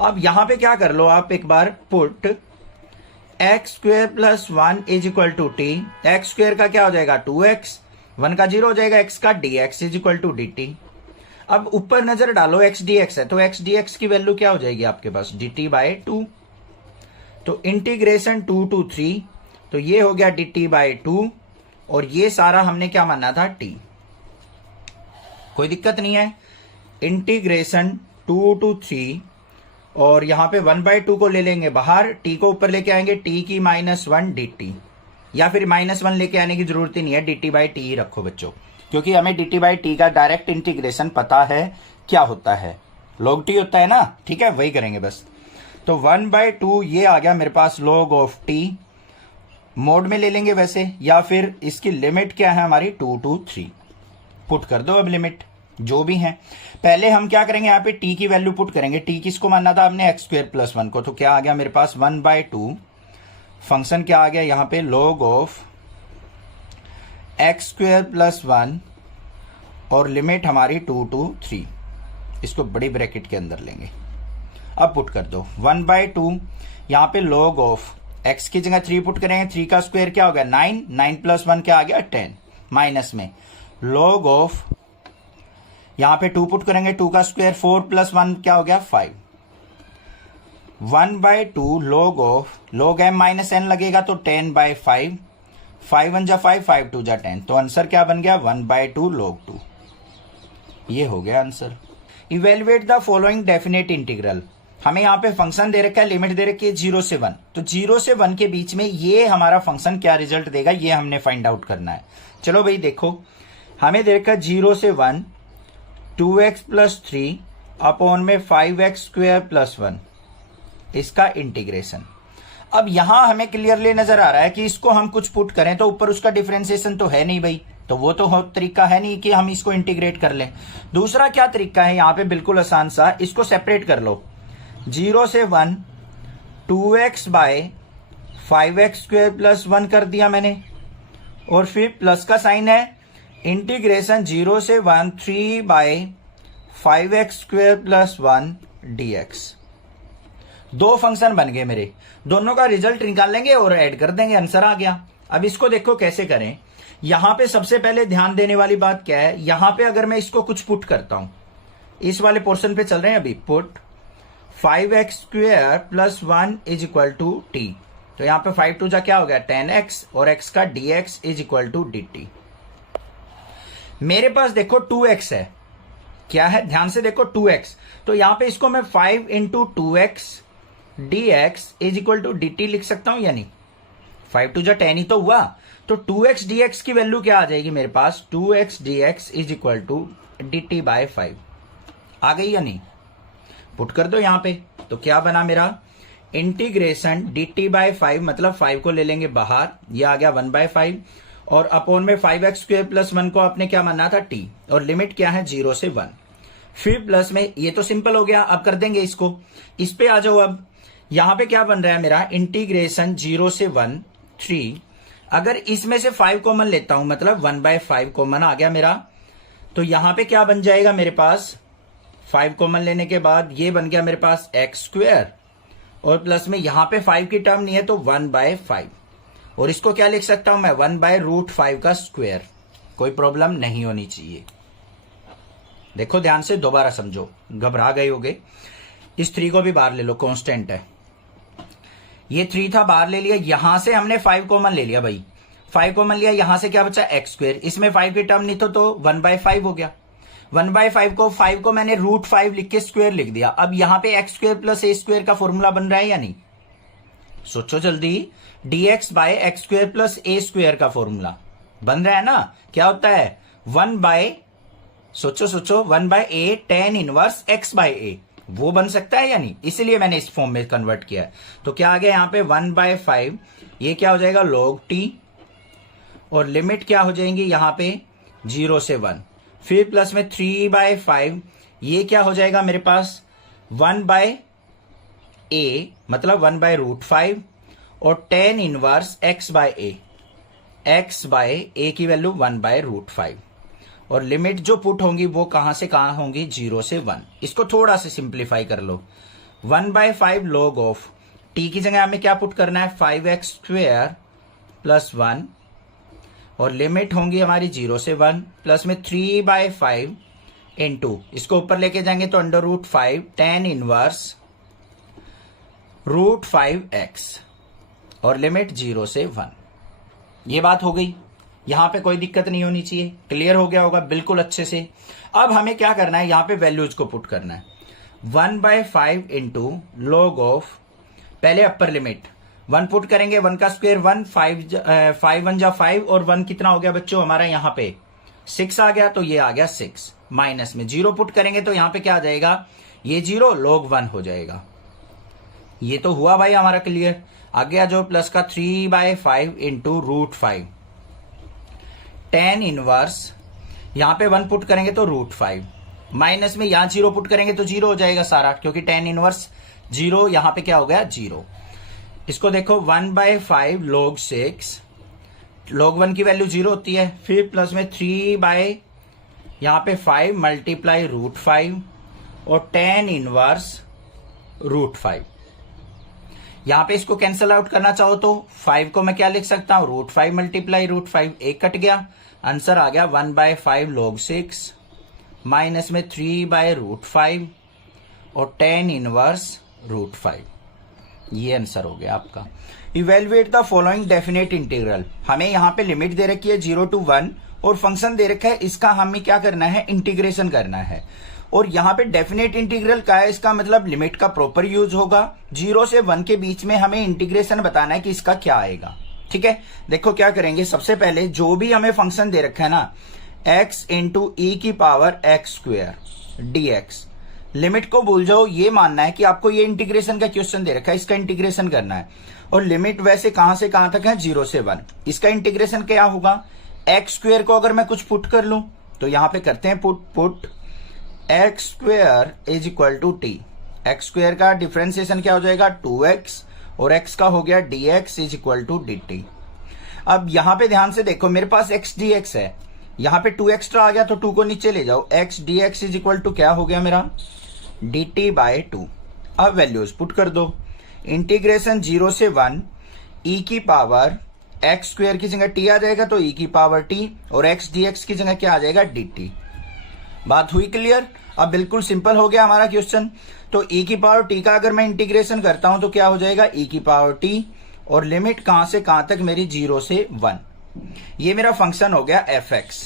अब यहां पे क्या कर लो आप, एक बार put x square plus 1 is equal to T. X square का क्या हो जाएगा 2x, 1 का 0 हो जाएगा, x का dx is equal to dt। अब ऊपर नजर डालो x dx है, तो x dx की वैल्यू क्या हो जाएगी आपके पास dt बाय 2। तो इंटीग्रेशन 2 to 3, तो ये हो गया dt बाय 2 और ये सारा हमने क्या माना था t। कोई दिक्कत नहीं है। इंटीग्रेशन 2 to 3 और यहां पे 1/2 को ले लेंगे बाहर, t को ऊपर लेके आएंगे, t की -1 dt, या फिर -1 लेके आने की जरूरत ही नहीं है, dt बाई टी ही रखो बच्चों, क्योंकि हमें dt बाई टी का डायरेक्ट इंटीग्रेशन पता है क्या होता है, log t होता है ना, ठीक है, वही करेंगे बस। तो 1/2 ये आ गया मेरे पास log ऑफ t, मोड में ले लेंगे वैसे, या फिर इसकी लिमिट क्या है हमारी 2 to 3। पुट कर दो अब लिमिट जो भी है। पहले हम क्या करेंगे, यहाँ पे t की वैल्यू पुट करेंगे। t किसको मानना था हमने एक्स स्क्वेयर प्लस 1 को, तो क्या आ गया मेरे पास 1/2 फंक्शन क्या आ गया यहाँ पे log of x square plus 1 और लिमिट हमारी 2 to 3, इसको बड़ी ब्रैकेट के अंदर लेंगे। अब पुट कर दो 1/2 यहाँ पे log ऑफ x की जगह 3 पुट करेंगे, 3 का स्क्वायर क्या हो गया 9, 9 प्लस 1 क्या आ गया 10, माइनस में log ऑफ यहां पे 2 पुट करेंगे, 2 का स्क्वायर 4 प्लस 1 क्या हो गया 5, 1/2 log of log m minus n लगेगा तो 10/5, 5 1 जा 5, 5 2 जा 10, तो आंसर क्या बन गया 1/2 log 2। ये हो गया answer. Evaluate the following definite integral. हमें यहाँ पे फंक्शन दे रखा है, लिमिट दे रखी है 0 से 1, तो 0 से 1 के बीच में ये हमारा फंक्शन क्या रिजल्ट देगा ये हमने फाइंड आउट करना है। चलो भाई देखो, हमें दे रखा है 0 से 1 2x प्लस 3 अपॉन में 5x स्क्वेयर प्लस 1, इसका इंटीग्रेशन। अब यहां हमें क्लियरली नजर आ रहा है कि इसको हम कुछ पुट करें तो ऊपर उसका डिफरेंशिएशन तो है नहीं भाई, तो वो तो तरीका है नहीं कि हम इसको इंटीग्रेट कर लें। दूसरा क्या तरीका है यहाँ पे, बिल्कुल आसान सा, इसको सेपरेट कर लो। 0 से 1 2x bye 5x square plus 1 कर दिया मैंने, और फिर प्लस का साइन है, इंटीग्रेशन 0 से 1 3 by 5x square plus 1 dx। दो फंक्शन बन गए मेरे, दोनों का रिजल्ट निकाल लेंगे और ऐड कर देंगे, आंसर आ गया। अब इसको देखो कैसे करें। यहां पे सबसे पहले ध्यान देने वाली बात क्या है, यहां पे अगर मैं इसको कुछ पुट करता हूं, इस वाले पोर्शन पे चल रहे हैं अभी, put 5x square plus 1 is equal to t, तो यहां पे 5 2 जा क्या हो गया 10x और x का dx is equal to dt। मेरे पास देखो 2x है, क्या है ध्यान से देखो 2x, तो यहां पे इसको मैं 5 into 2x dx is equal to dt लिख सकता हूं या नहीं, 5 2 जा 10 ही तो हुआ, तो 2x dx की वैल्यू क्या आ जाएगी मेरे पास 2x dx is equal to dt by 5। आ गई या नहीं, पुट कर दो यहां पे, तो क्या बना मेरा इंटीग्रेशन dt बाय 5, मतलब 5 को ले लेंगे बाहर, ये आ गया 1/5 और अपॉन में 5x स्क्वेयर प्लस 1 को आपने क्या मानना था t, और लिमिट क्या है 0 से 1, फिर प्लस में, ये तो सिंपल हो गया। अब कर देंगे इसको, इस पे आ जाओ। अब यहां पे क्या बन रहा है मेरा इंटीग्रेशन 0 से 1 3, अगर इसमें से 5 कॉमन लेता हूं, मतलब 1/5 कॉमन आ गया मेरा, तो यहां पे क्या बन जाएगा मेरे पास 5 कॉमन लेने के बाद ये बन गया मेरे पास एक्स स्क्वेयर, और प्लस में यहां पे 5 की टर्म नहीं है तो 1/5, और इसको क्या लिख सकता हूं मैं 1/√5 का स्क्वायर। कोई प्रॉब्लम नहीं होनी चाहिए। देखो ध्यान से, दोबारा समझो, घबरा गए होगे। इस 3 को भी बाहर ले लो, कांस्टेंट है, ये 3 था बाहर ले लिया, यहां से हमने 5 कॉमन ले लिया भाई, 5 कॉमन लिया, यहां से क्या बचा एक्स स्क्वेयर, इसमें 5 की टर्म नहीं तो 1/5 हो गया। 1/5 को 5 को मैंने √5 लिख के स्क्वायर लिख दिया। अब यहां पे x square plus a square का फॉर्मूला बन रहा है या नहीं, सोचो जल्दी, dx by x square plus a square का फॉर्मूला बन रहा है ना, क्या होता है 1/सोचो 1/a tan inverse x by a, वो बन सकता है या नहीं, इसलिए मैंने इस फॉर्म में कन्वर्ट किया है। तो क्या आ गया यहां पे 1/5, ये क्या हो जाएगा log t, और लिमिट क्या हो जाएंगी यहां पे 0 से 1, फिर प्लस में 3/5, ये क्या हो जाएगा मेरे पास 1/a, मतलब 1/√5, और tan inverse x by a, x by a की वैल्यू 1/√5, और लिमिट जो पुट होंगी वो कहां से कहां होंगी, 0 से 1। इसको थोड़ा सा सिंप्लीफाई कर लो। 1/5 log ऑफ t की जगह हमें क्या पुट करना है, 5x² + 1 और लिमिट होंगी हमारी 0 से 1 प्लस में 3/5 इंटू, इसको ऊपर लेके जाएंगे तो √5 tan इनवर्स √5x और लिमिट 0 से 1। ये बात हो गई, यहां पे कोई दिक्कत नहीं होनी चाहिए, क्लियर हो गया होगा बिल्कुल अच्छे से। अब हमें क्या करना है, यहां पे वैल्यूज को पुट करना है। 1/5 इंटू log ऑफ, पहले अपर लिमिट 1 पुट करेंगे, 1 का स्क्वायर 1, 5 1 जा 5 और 1 कितना हो गया बच्चों हमारा, यहां पे 6 आ गया, तो ये आ गया 6। माइनस में 0 पुट करेंगे तो यहां पे क्या आ जाएगा, ये 0 log 1 हो जाएगा। ये तो हुआ भाई हमारा क्लियर। आ गया जो प्लस का 3/5 इंटू √5 tan इनवर्स, यहां पे 1 पुट करेंगे तो √5 माइनस में यहां 0 पुट करेंगे तो 0 हो जाएगा सारा, क्योंकि tan इनवर्स 0 यहां पे क्या हो गया 0। इसको देखो 1/5 log 6, log 1 की वैल्यू 0 होती है, फिर प्लस में 3 यहां पे 5 मल्टीप्लाई √5 और tan इनवर्स √5। यहां पे इसको कैंसिल आउट करना चाहो तो 5 को मैं क्या लिख सकता हूं, √5 मल्टीप्लाई √5, एक कट गया, आंसर आ गया 1/5 log 6 माइनस में 3/√5 और tan इनवर्स √5। ये आंसर हो गया आपका। Evaluate the following definite integral, हमें यहां पे लिमिट दे रखी है 0 to 1 और फंक्शन दे रखा है, इसका हमें क्या करना है, इंटीग्रेशन करना है। और यहां पे डेफिनेट इंटीग्रल का है, इसका मतलब लिमिट का प्रॉपर यूज होगा। 0 से 1 के बीच में हमें इंटीग्रेशन बताना है कि इसका क्या आएगा। ठीक है, देखो क्या करेंगे, सबसे पहले जो भी हमें फंक्शन दे रखा है ना, x इंटू e की पावर x² dx, लिमिट को भूल जाओ, ये मानना है कि आपको ये इंटीग्रेशन का क्वेश्चन दे रखा है, इसका इंटीग्रेशन करना है। और लिमिट वैसे कहां से कहां तक है, 0 से 1। इसका इंटीग्रेशन क्या होगा, x² को अगर मैं कुछ पुट कर लूं तो यहां पे करते हैं put x² is equal to t। x² का डिफरेंशिएशन क्या हो जाएगा, 2x और x का हो गया dx is equal to dt। अब यहां पे ध्यान से देखो, मेरे पास x dx है, यहां पे 2 एक्स्ट्रा आ गया तो 2 को नीचे ले जाओ, x dx is equal to क्या हो गया मेरा, dt/2। अब वैल्यूज पुट कर दो, इंटीग्रेशन 0 से 1 e की पावर x² की जगह t आ जाएगा तो e की पावर t और x dx की जगह क्या आ जाएगा, dt। बात हुई क्लियर। अब बिल्कुल सिंपल हो गया हमारा क्वेश्चन। तो e की पावर t का अगर मैं इंटीग्रेशन करता हूं तो क्या हो जाएगा, e की पावर t और लिमिट कहां से कहां तक मेरी 0 से 1। ये मेरा फंक्शन हो गया fx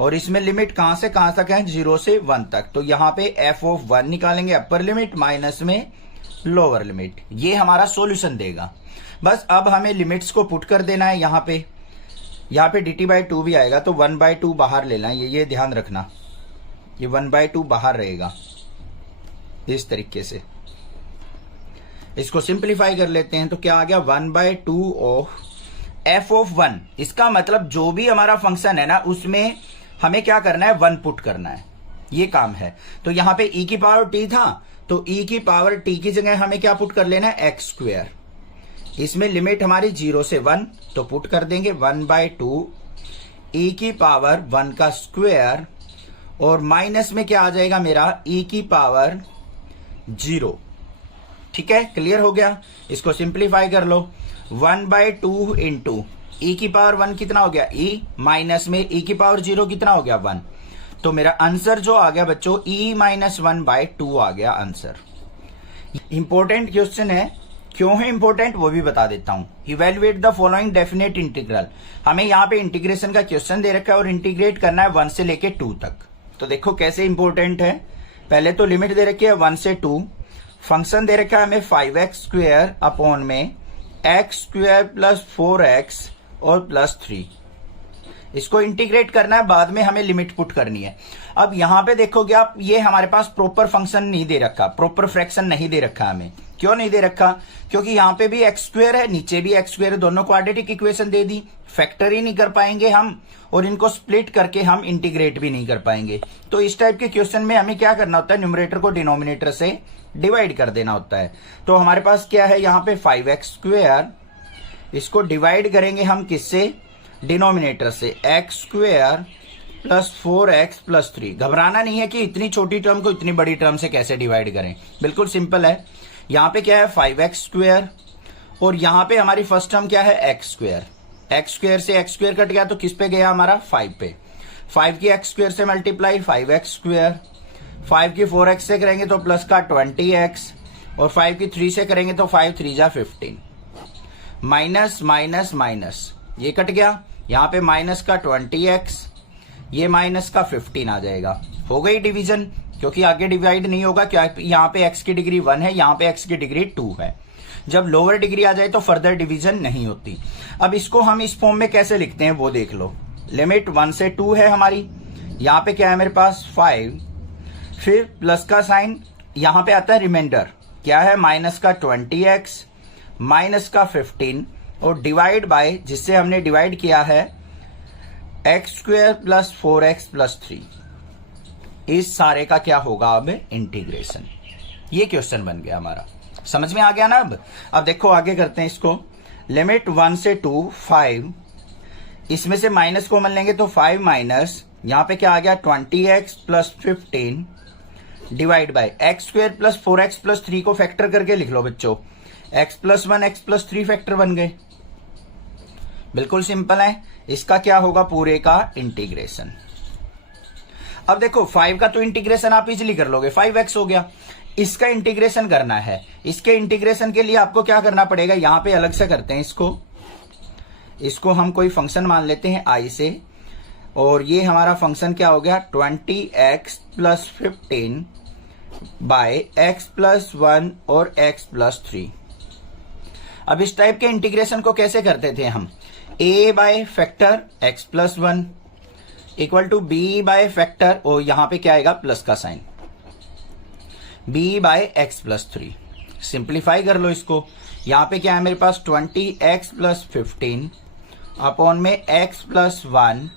और इसमें लिमिट कहां से कहां तक है, 0 से 1 तक। तो यहां पे f(1) निकालेंगे अपर लिमिट माइनस में लोअर लिमिट, ये हमारा सॉल्यूशन देगा। बस अब हमें लिमिट्स को पुट कर देना है। यहां पे dt/2 भी आएगा तो 1/2 बाहर लेना, ये ध्यान रखना, ये 1/2 बाहर रहेगा इस तरीके से। इसको सिंप्लीफाई कर लेते हैं तो क्या आ गया, 1/2 ऑफ f(1). इसका मतलब जो भी हमारा फंक्शन है ना, उसमें हमें क्या करना है, 1 पुट करना है, ये काम है। तो यहां पे e की पावर t था तो e की पावर t की जगह हमें क्या पुट कर लेना है, x²। इसमें लिमिट हमारी 0 से 1 तो पुट कर देंगे 1/2 e की पावर 1 का स्क्वायर और माइनस में क्या आ जाएगा मेरा, e की पावर 0। ठीक है, क्लियर हो गया। इसको सिंप्लीफाई कर लो, 1/2 इंटू e की पावर 1 कितना हो गया, e माइनस में e की पावर 0 कितना हो गया, 1। तो मेरा आंसर जो आ गया बच्चों, e - 1/2 आ गया आंसर। इंपॉर्टेंट क्वेश्चन है, क्यों है इंपॉर्टेंट वो भी बता देता हूं। Evaluate the following definite integral, हमें यहां पे इंटीग्रेशन का क्वेश्चन दे रखा है और इंटीग्रेट करना है 1 से लेके 2 तक। तो देखो कैसे इंपॉर्टेंट है। पहले तो लिमिट दे रखी है 1 से 2, फंक्शन दे रखा है हमें 5x² अपॉन में x² प्लस 4x और प्लस 3। इसको इंटीग्रेट करना है, बाद में हमें लिमिट पुट करनी है। अब यहां पे देखोगे आप, ये हमारे पास प्रॉपर फंक्शन नहीं दे रखा, प्रॉपर फ्रैक्शन नहीं दे रखा हमें। क्यों नहीं दे रखा, क्योंकि यहां पे भी x² है, नीचे भी x², दोनों क्वाड्रेटिक इक्वेशन दे दी, फैक्टर ही नहीं कर पाएंगे हम और इनको स्प्लिट करके हम इंटीग्रेट भी नहीं कर पाएंगे। तो इस टाइप के क्वेश्चन में हमें क्या करना होता है, न्यूमरेटर को डिनोमिनेटर से डिवाइड कर देना होता है। तो हमारे पास क्या है यहां पे 5x², इसको डिवाइड करेंगे हम किससे, डिनोमिनेटर से, x² प्लस 4x प्लस 3। घबराना नहीं है कि इतनी छोटी टर्म को इतनी बड़ी टर्म से कैसे डिवाइड करें, बिल्कुल सिंपल है। यहाँ पे क्या है 5x स्क्वायर, और यहाँ पे हमारी फर्स्ट टर्म क्या है x स्क्वायर। x स्क्वायर से x स्क्वायर कट गया तो किस पे गया हमारा 5 पे। 5 की x स्क्वायर से मल्टीप्लाई 5x स्क्वायर, 5 की 4x से करेंगे तो प्लस का 20x, और 5 की 3 से करेंगे तो 5 3 जा 15, माइनस माइनस माइनस ये कट गया, यहाँ पे माइनस का 20x, ये माइनस का 15 आ जाएगा। हो गई डिवीजन, क्योंकि आगे डिवाइड नहीं होगा, क्या यहाँ पे x की डिग्री 1 है, यहाँ पे x की डिग्री 2 है। जब लोअर डिग्री आ जाए तो फर्दर डिवीजन नहीं होती। अब इसको हम इस फॉर्म में कैसे लिखते हैं वो देख लो। लिमिट 1 से 2 है हमारी, यहाँ पे क्या है मेरे पास 5, फिर प्लस का साइन, यहाँ पे आता है रिमाइंडर, क्या है माइनस का 20x, माइनस का 15, और डिवाइड बाय, जिससे हमने डिवाइड किया है x square plus 4x plus 3। इस सारे का क्या होगा अब इंटीग्रेशन। ये क्वेश्चन बन गया हमारा, समझ में आ गया ना। अब देखो आगे करते हैं इसको। लिमिट 1 से 2 5, इसमें से माइनस कॉमन लेंगे तो 5 माइनस, यहाँ पे क्या आ गया 20x plus 15 divide by x square plus 4x plus 3 को फैक्टर करके लिख लो बच्चों, x plus 1 x plus 3 factor बन गए। बिल्कुल सिंपल है। इसका क्या होगा पूरे का इंटीग्रेशन। अब देखो 5 का तो इंटीग्रेशन आप इजीली कर लोगे, 5x हो गया। इसका इंटीग्रेशन करना है, इसके इंटीग्रेशन के लिए आपको क्या करना पड़ेगा, यहां पे अलग से करते हैं इसको हम कोई फंक्शन मान लेते हैं i से, और ये हमारा फंक्शन क्या हो गया 20x plus 15 by x plus 1 और x प्लस 3। अब इस टाइप के इंटीग्रेशन को कैसे करते थे हम, a by factor x plus 1 equal to b by factor, और यहां पे क्या आएगा प्लस का sign, b by x plus 3। Simplify कर लो इसको, यहां पे क्या है मेरे पास 20x प्लस 15 अपॉन में x प्लस 1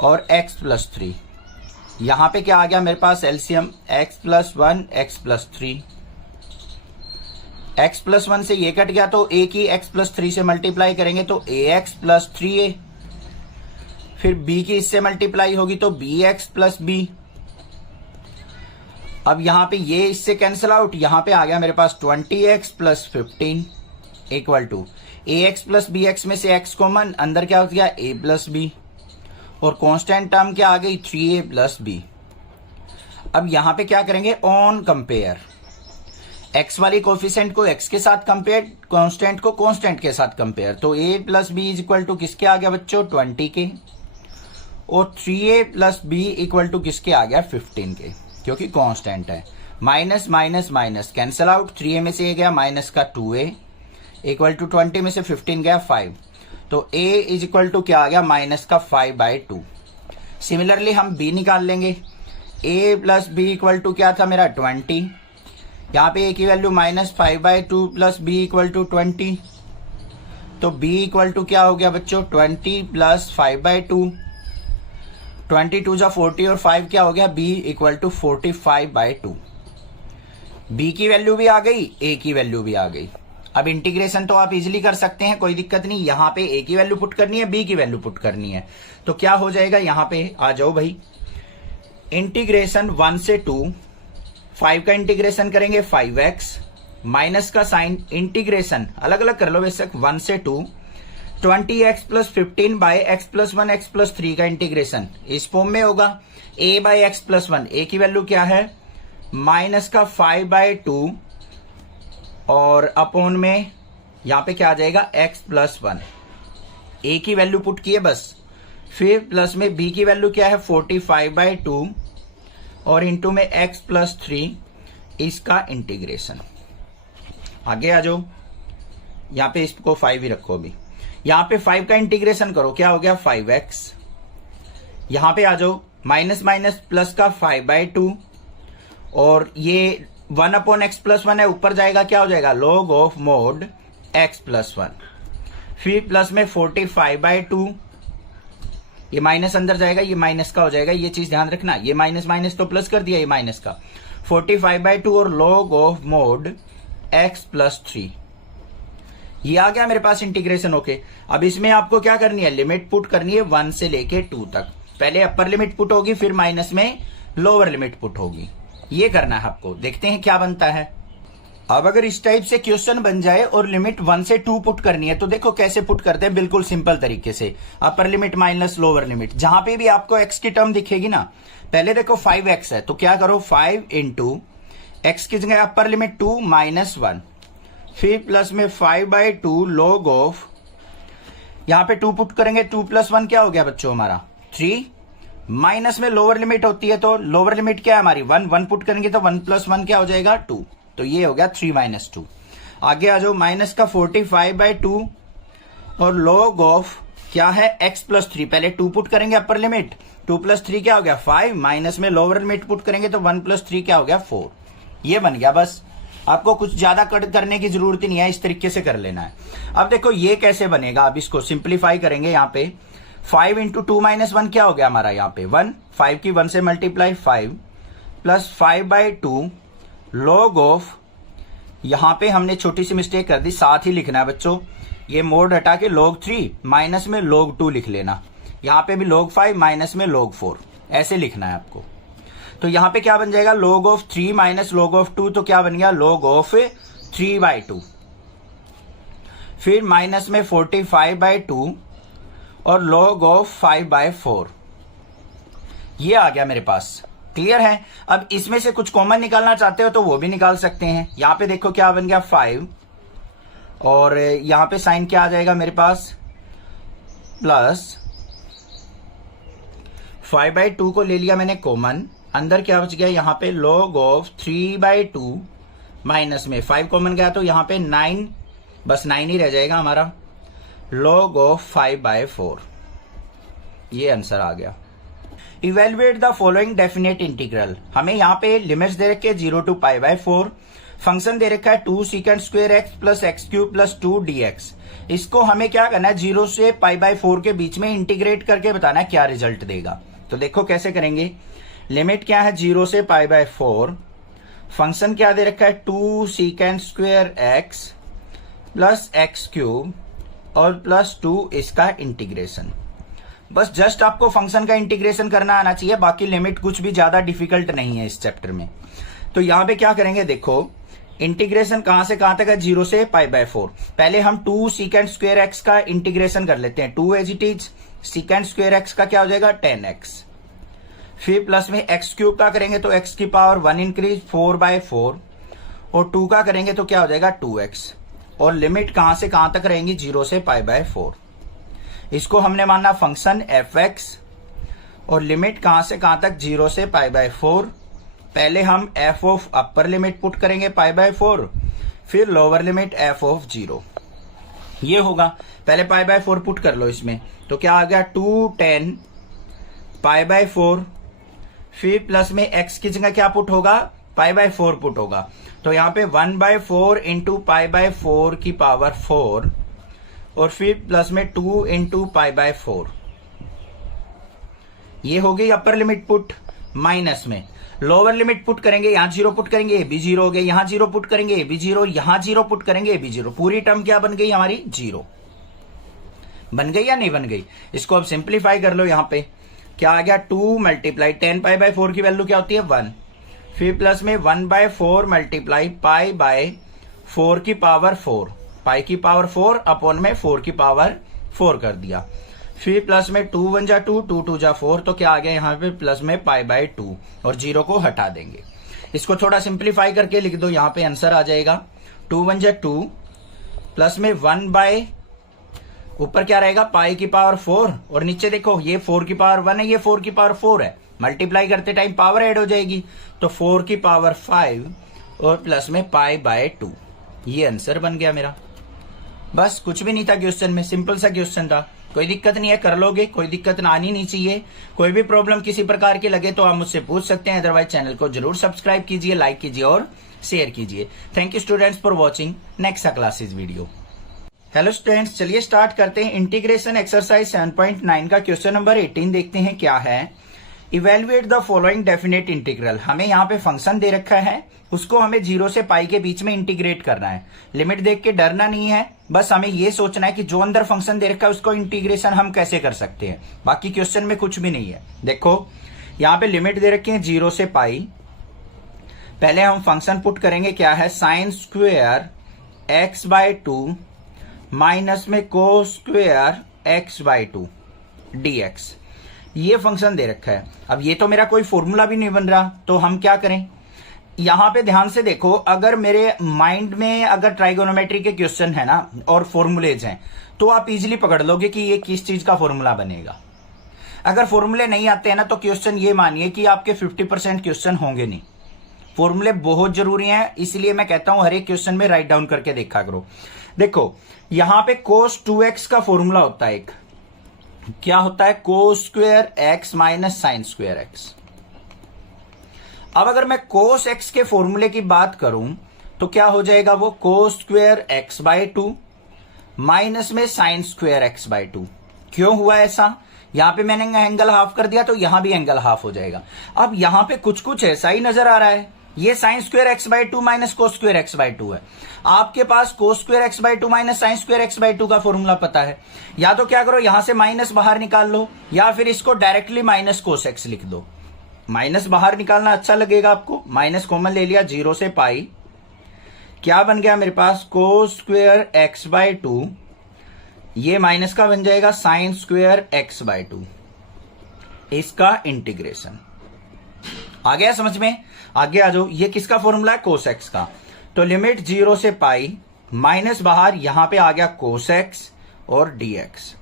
और x प्लस 3। यहां पे क्या आ गया मेरे पास LCM x plus 1 x plus 3। x plus 1 से ये कट गया तो a की x प्लस 3 से मल्टीप्लाई करेंगे तो ax प्लस 3a, फिर b की इससे मल्टीप्लाई होगी तो bx प्लस b। अब यहां पे ये इससे कैंसिल आउट, यहां पे आ गया मेरे पास 20x plus 15 equal to ax plus bx में से x कॉमन, अंदर क्या हो गया a प्लस b, और कांस्टेंट टर्म क्या आ गई 3a प्लस b। अब यहां पे क्या करेंगे ऑन कंपेयर, x वाली कोफिशिएंट को x के साथ कंपेयर, कांस्टेंट को कांस्टेंट के साथ कंपेयर, तो a plus b is equal to किसके आ गया बच्चों 20 के, और 3a plus b equal to किसके आ गया 15 के, क्योंकि कांस्टेंट है। Minus minus minus cancel out, 3a में से ये गया माइनस का 2a इक्वल टू 20 में से 15 गया 5, तो a इज इक्वल टू क्या आ गया माइनस का 5/2। सिमिलरली हम b निकाल लेंगे, a plus b equal to क्या था मेरा 20, यहाँ पे a की value minus 5/2 plus b equal to 20, तो b इक्वल टू क्या हो गया बच्चों 20 प्लस 5/2, 22 जा 40 और 5 क्या हो गया b इक्वल टू 45/2। b की वैल्यू भी आ गई, a की वैल्यू भी आ गई। अब इंटीग्रेशन तो आप इजीली कर सकते हैं, कोई दिक्कत नहीं। यहां पे a की वैल्यू पुट करनी है, b की वैल्यू पुट करनी है, तो क्या हो जाएगा यहां पे आ जाओ भाई, इंटीग्रेशन 1 से 2, 5 का इंटीग्रेशन करेंगे 5x, माइनस का साइन, इंटीग्रेशन अलग अलग कर लो बेशक 1 से 2, 20x plus 15 by x plus 1 x plus 3 का इंटीग्रेशन इस फॉर्म में होगा, a by x plus 1, a की वैल्यू क्या है माइनस का 5/2, और अपॉन में यहां पे क्या आ जाएगा x प्लस 1, a की वैल्यू पुट किए बस, फिर प्लस में b की वैल्यू क्या है 45/2, और इंटू में x प्लस 3, इसका इंटीग्रेशन। आगे आ जाओ, यहां पे इसको 5 ही रखो अभी, यहां पे 5 का इंटीग्रेशन करो, क्या हो गया 5x, यहां पे आ जाओ माइनस माइनस प्लस का 5/2, और ये 1 अपॉन एक्स प्लस 1 है, ऊपर जाएगा क्या हो जाएगा log of mod x plus 1, फिर प्लस में 45/2, ये माइनस अंदर जाएगा, ये माइनस का हो जाएगा, ये चीज ध्यान रखना, ये माइनस माइनस तो प्लस कर दिया, ये माइनस का 45/2 और log of mod x plus 3, ये आ गया मेरे पास इंटीग्रेशन। ओके, अब इसमें आपको क्या करनी है लिमिट पुट करनी है 1 से लेके 2 तक। पहले अपर लिमिट पुट होगी, फिर माइनस में लोअर लिमिट पुट होगी। ये करना है आपको। देखते हैं क्या बनता है। अब अगर इस टाइप से क्वेश्चन बन जाए और लिमिट 1 से 2 पुट करनी है तो देखो कैसे पुट करते हैं, बिल्कुल सिंपल तरीके से। Upper limit minus lower limit, जहां पे भी आपको x की टर्म दिखेगी ना, पहले देखो 5x है तो क्या करो 5 इंटू एक्स की जगह अपर लिमिट 2 माइनस 1, फिर प्लस में 5/2 log ऑफ, यहां पे 2 पुट करेंगे, 2 + 1 क्या हो गया बच्चों हमारा 3, माइनस में लोअर लिमिट होती है तो लोअर लिमिट क्या है हमारी 1, 1 पुट करेंगे तो 1 + 1 क्या हो जाएगा 2, तो ये हो गया 3 - 2। आगे आ जाओ, माइनस का 45/2 और log ऑफ क्या है x + 3, पहले 2 पुट करेंगे अपर लिमिट, 2 + 3 क्या हो गया 5, माइनस में लोअर लिमिट पुट करेंगे तो 1 + 3 क्या हो गया 4। ये बन गया। बस आपको कुछ ज्यादा कट करने की जरूरत ही नहीं है, इस तरीके से कर लेना है। अब देखो ये कैसे बनेगा, अब इसको सिंप्लीफाई करेंगे। यहाँ पे 5 इंटू 2 - 1 क्या हो गया हमारा यहाँ पे 1, 5 की 1 से मल्टीप्लाई 5 प्लस 5/2 log ऑफ, यहां पे हमने छोटी सी मिस्टेक कर दी, साथ ही लिखना है बच्चों, ये मोड हटा के log 3 माइनस में log 2 लिख लेना। यहां पे भी log 5 माइनस में log 4 ऐसे लिखना है आपको। तो यहां पे क्या बन जाएगा log of 3 minus log of 2, तो क्या बन गया log ऑफ 3/2, फिर माइनस में 45/2 और log ऑफ 5/4। ये आ गया मेरे पास। क्लियर है। अब इसमें से कुछ कॉमन निकालना चाहते हो तो वो भी निकाल सकते हैं। यहां पे देखो क्या बन गया 5 और यहां पे साइन क्या आ जाएगा मेरे पास प्लस 5/2 को ले लिया मैंने कॉमन, अंदर क्या बच गया यहाँ पे log ऑफ 3/2 माइनस में 5 कॉमन गया तो यहाँ पे 9, बस 9 ही रह जाएगा हमारा, log ऑफ 5/4। ये आंसर आ गया। Evaluate the following definite integral, हमें यहाँ पे लिमिट्स दे रखे 0 to π/4, फंक्शन दे रखा है 2 sec² x plus x³ plus 2 dx। इसको हमें क्या करना है 0 से π/4 के बीच में इंटीग्रेट करके बताना है क्या रिजल्ट देगा। तो देखो कैसे करेंगे। लिमिट क्या है 0 से π/4, फंक्शन क्या दे रखा है 2 sec² x प्लस x³ और प्लस 2 इसका इंटीग्रेशन। बस जस्ट आपको फंक्शन का इंटीग्रेशन करना आना चाहिए, बाकी लिमिट कुछ भी ज्यादा डिफिकल्ट नहीं है इस चैप्टर में। तो यहां पे क्या करेंगे देखो, इंटीग्रेशन कहां से कहां तक है 0 से π/4। पहले हम 2 sec² x का इंटीग्रेशन कर लेते हैं, 2 as it is, sec² x का क्या हो जाएगा 10x, फिर प्लस में x³ का करेंगे तो x की पावर 1 इंक्रीज 4/4 और 2 का करेंगे तो क्या हो जाएगा 2x, और लिमिट कहां से कहां तक रहेंगी 0 से π/4। इसको हमने माना फंक्शन fx और लिमिट कहां से कहां तक 0 से π/4। पहले हम f of upper limit put करेंगे π/4, फिर लोअर लिमिट f ऑफ 0। ये होगा, पहले π/4 पुट कर लो इसमें, तो क्या आ गया 210 π/4, फिर प्लस में x की जगह क्या पुट होगा π/4 पुट होगा, तो यहाँ पे 1/4 इंटू π/4 की पावर 4 और फिर प्लस में 2 इंटू π/4। ये हो गई अपर लिमिट पुट। माइनस में लोअर लिमिट पुट करेंगे, यहां 0 पुट करेंगे ये भी 0 हो गया, यहां 0 पुट करेंगे ये भी 0, यहां 0 पुट करेंगे ये भी 0, पूरी टर्म क्या बन गई हमारी 0 बन गई या नहीं बन गई। इसको अब सिंप्लीफाई कर लो। यहां पे क्या आ गया 2 मल्टीप्लाई 10 π/4 की वैल्यू क्या होती है 1, फिर प्लस में 1/4 मल्टीप्लाई π/4 की पावर 4, पाई की पावर 4 अपॉन में 4 की पावर 4 कर दिया, फिर प्लस में 2 1 जा 2, 2 2 जा 4, तो क्या आ गया यहाँ पे प्लस में π/2 और 0 को हटा देंगे। इसको थोड़ा सिंप्लीफाई करके लिख दो, यहाँ पे आंसर आ जाएगा 2 1 जा 2 प्लस में 1 ऊपर क्या रहेगा पाई की पावर 4 और नीचे देखो ये 4 की पावर 1 है, ये 4 की पावर 4 है, मल्टीप्लाई करते टाइम पावर ऐड हो जाएगी, तो 4 की पावर 5 और प्लस में π/2। ये आंसर बन गया मेरा। बस कुछ भी नहीं था क्वेश्चन में, सिंपल सा क्वेश्चन था, कोई दिक्कत नहीं है, कर लोगे, कोई दिक्कत आनी नहीं चाहिए। कोई भी प्रॉब्लम किसी प्रकार की लगे तो आप मुझसे पूछ सकते हैं, अदरवाइज चैनल को जरूर सब्सक्राइब कीजिए, लाइक कीजिए और शेयर कीजिए। Thank you students for watching next classes video. Hello students, चलिए स्टार्ट करते हैं। इंटीग्रेशन एक्सरसाइज 7.9 का क्वेश्चन नंबर 18 देखते हैं क्या है। Evaluate the following definite integral. हमें यहाँ पे फंक्शन दे रखा है, उसको हमें 0 से पाई के बीच में इंटीग्रेट करना है। लिमिट देख के डरना नहीं है, बस हमें ये सोचना है कि जो अंदर फंक्शन दे रखा है उसको इंटीग्रेशन हम कैसे कर सकते हैं। बाकी क्वेश्चन में कुछ भी नहीं है। देखो यहाँ पे लिमिट दे रखी है 0 से पाई। पहले हम फंक्शन पुट करेंगे, क्या है, साइन स्क्वेयर x/2 माइनस में कोस स्क्वेयर x/2 dx। ये फंक्शन दे रखा है। अब ये तो मेरा कोई फॉर्मूला भी नहीं बन रहा, तो हम क्या करें, यहां पे ध्यान से देखो। अगर मेरे माइंड में अगर ट्राइगोनोमेट्री के क्वेश्चन है ना और फॉर्मूलेज हैं, तो आप इजीली पकड़ लोगे कि ये किस चीज का फॉर्मूला बनेगा। अगर फॉर्मूले नहीं आते हैं ना, तो क्वेश्चन ये मानिए कि आपके 50% क्वेश्चन होंगे नहीं। फॉर्मूले बहुत जरूरी हैं, इसलिए मैं कहता हूं हर एक क्वेश्चन में राइट डाउन करके देखा करो। देखो यहां पे cos 2x का फॉर्मूला होता है, एक क्या होता है, cos square x minus sine square x। अब अगर मैं cos x के फॉर्मूले की बात करूं तो क्या हो जाएगा, वो cos स्क्वेयर x/2 माइनस में साइन स्क्वेयर x/2। क्यों हुआ ऐसा, यहां पे मैंने एंगल हाफ कर दिया तो यहां भी एंगल हाफ हो जाएगा। अब यहां पे कुछ कुछ ऐसा ही नजर आ रहा है। ये sine square x/2 minus cos square x/2 है। आपके पास cos square x/2 minus sine square x/2 का फॉर्मूला पता है। या तो क्या करो, यहां से माइनस बाहर निकाल लो, या फिर इसको डायरेक्टली माइनस कोस x लिख दो। माइनस बाहर निकालना अच्छा लगेगा आपको, माइनस कॉमन ले लिया, 0 से पाई, क्या बन गया मेरे पास, कोस स्क्वेयर x/2, ये माइनस का बन जाएगा साइन स्क्वेयर x/2, इसका इंटीग्रेशन। आ गया समझ में, आगे आ जाओ। ये किसका फॉर्मूला है, कोस x का। तो लिमिट 0 से पाई, माइनस बाहर, यहां पे आ गया कोस x और dx।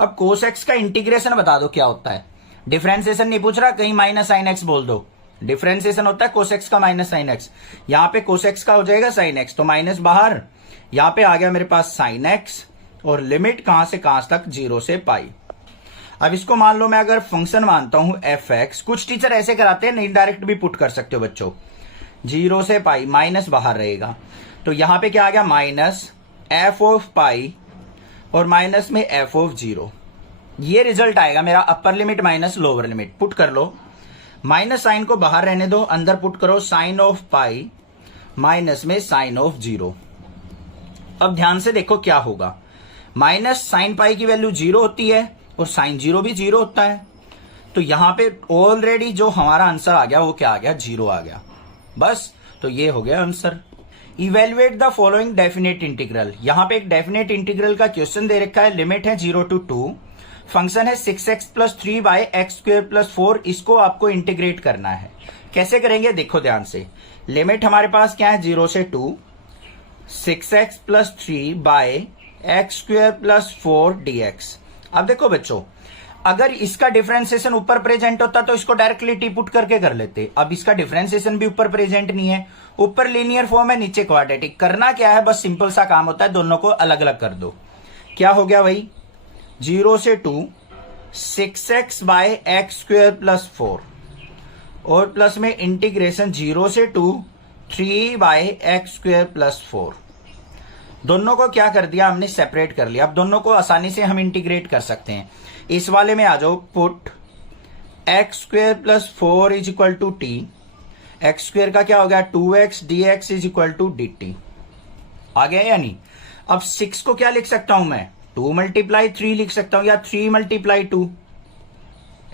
अब कोस x का इंटीग्रेशन बता दो क्या होता है। डिफरेंशिएशन नहीं पूछ रहा, कहीं माइनस साइन x बोल दो। डिफरेंशिएशन होता है कोस x का माइनस साइन x। यहां पे कोस x का हो जाएगा साइन x, तो माइनस बाहर, यहां पे आ गया मेरे पास साइन x, और लिमिट कहां से कहां तक, 0 से पाई। अब इसको मान लो मैं अगर फंक्शन मानता हूं fx, कुछ टीचर ऐसे कराते हैं, नहीं डायरेक्ट भी पुट कर सकते हो बच्चों। 0 से पाई, माइनस बाहर रहेगा, तो यहां पे क्या आ गया, माइनस f ऑफ पाई और माइनस में f ऑफ 0। ये रिजल्ट आएगा मेरा, upper limit minus lower limit. Put कर लो, माइनस साइन को बाहर रहने दो, अंदर पुट करो, साइन ऑफ पाई माइनस में साइन ऑफ 0। अब ध्यान से देखो क्या होगा, माइनस साइन पाई की वैल्यू 0 होती है और साइन 0 भी 0 होता है। तो यहां पे ऑलरेडी जो हमारा आंसर आ गया वो क्या आ गया, 0 आ गया। बस, तो ये हो गया answer. Evaluate the following definite integral. यहां पे एक डेफिनेट इंटीग्रल का क्वेश्चन दे रखा है, लिमिट है 0 to 2, फंक्शन है 6x + 3/x² + 4। इसको आपको इंटीग्रेट करना है। कैसे करेंगे, देखो ध्यान से। लिमिट हमारे पास क्या है, 0 से 2, 6x + 3/x² + 4 dx। अब देखो बच्चों, अगर इसका डिफरेंशिएशन ऊपर प्रेजेंट होता तो इसको डायरेक्टली टी पुट करके कर लेते। अब इसका डिफरेंशिएशन भी ऊपर प्रेजेंट नहीं है, ऊपर लीनियर फॉर्म है, नीचे क्वाड्रेटिक। करना क्या है, बस सिंपल सा काम होता है, दोनों को अलग अलग कर दो। क्या हो गया भाई, 0 से 2, 6x/x² + 4 और प्लस में इंटीग्रेशन 0 से 2, 3/x² + 4। दोनों को क्या कर दिया हमने, सेपरेट कर लिया। अब दोनों को आसानी से हम इंटीग्रेट कर सकते हैं। इस वाले में आ जाओ, पुट x² + 4 = t। x² का क्या हो गया, 2x dx = dt। आ गया या नहीं। अब 6 को क्या लिख सकता हूं मैं, 2 × 3 लिख सकता हूं, या 3 × 2,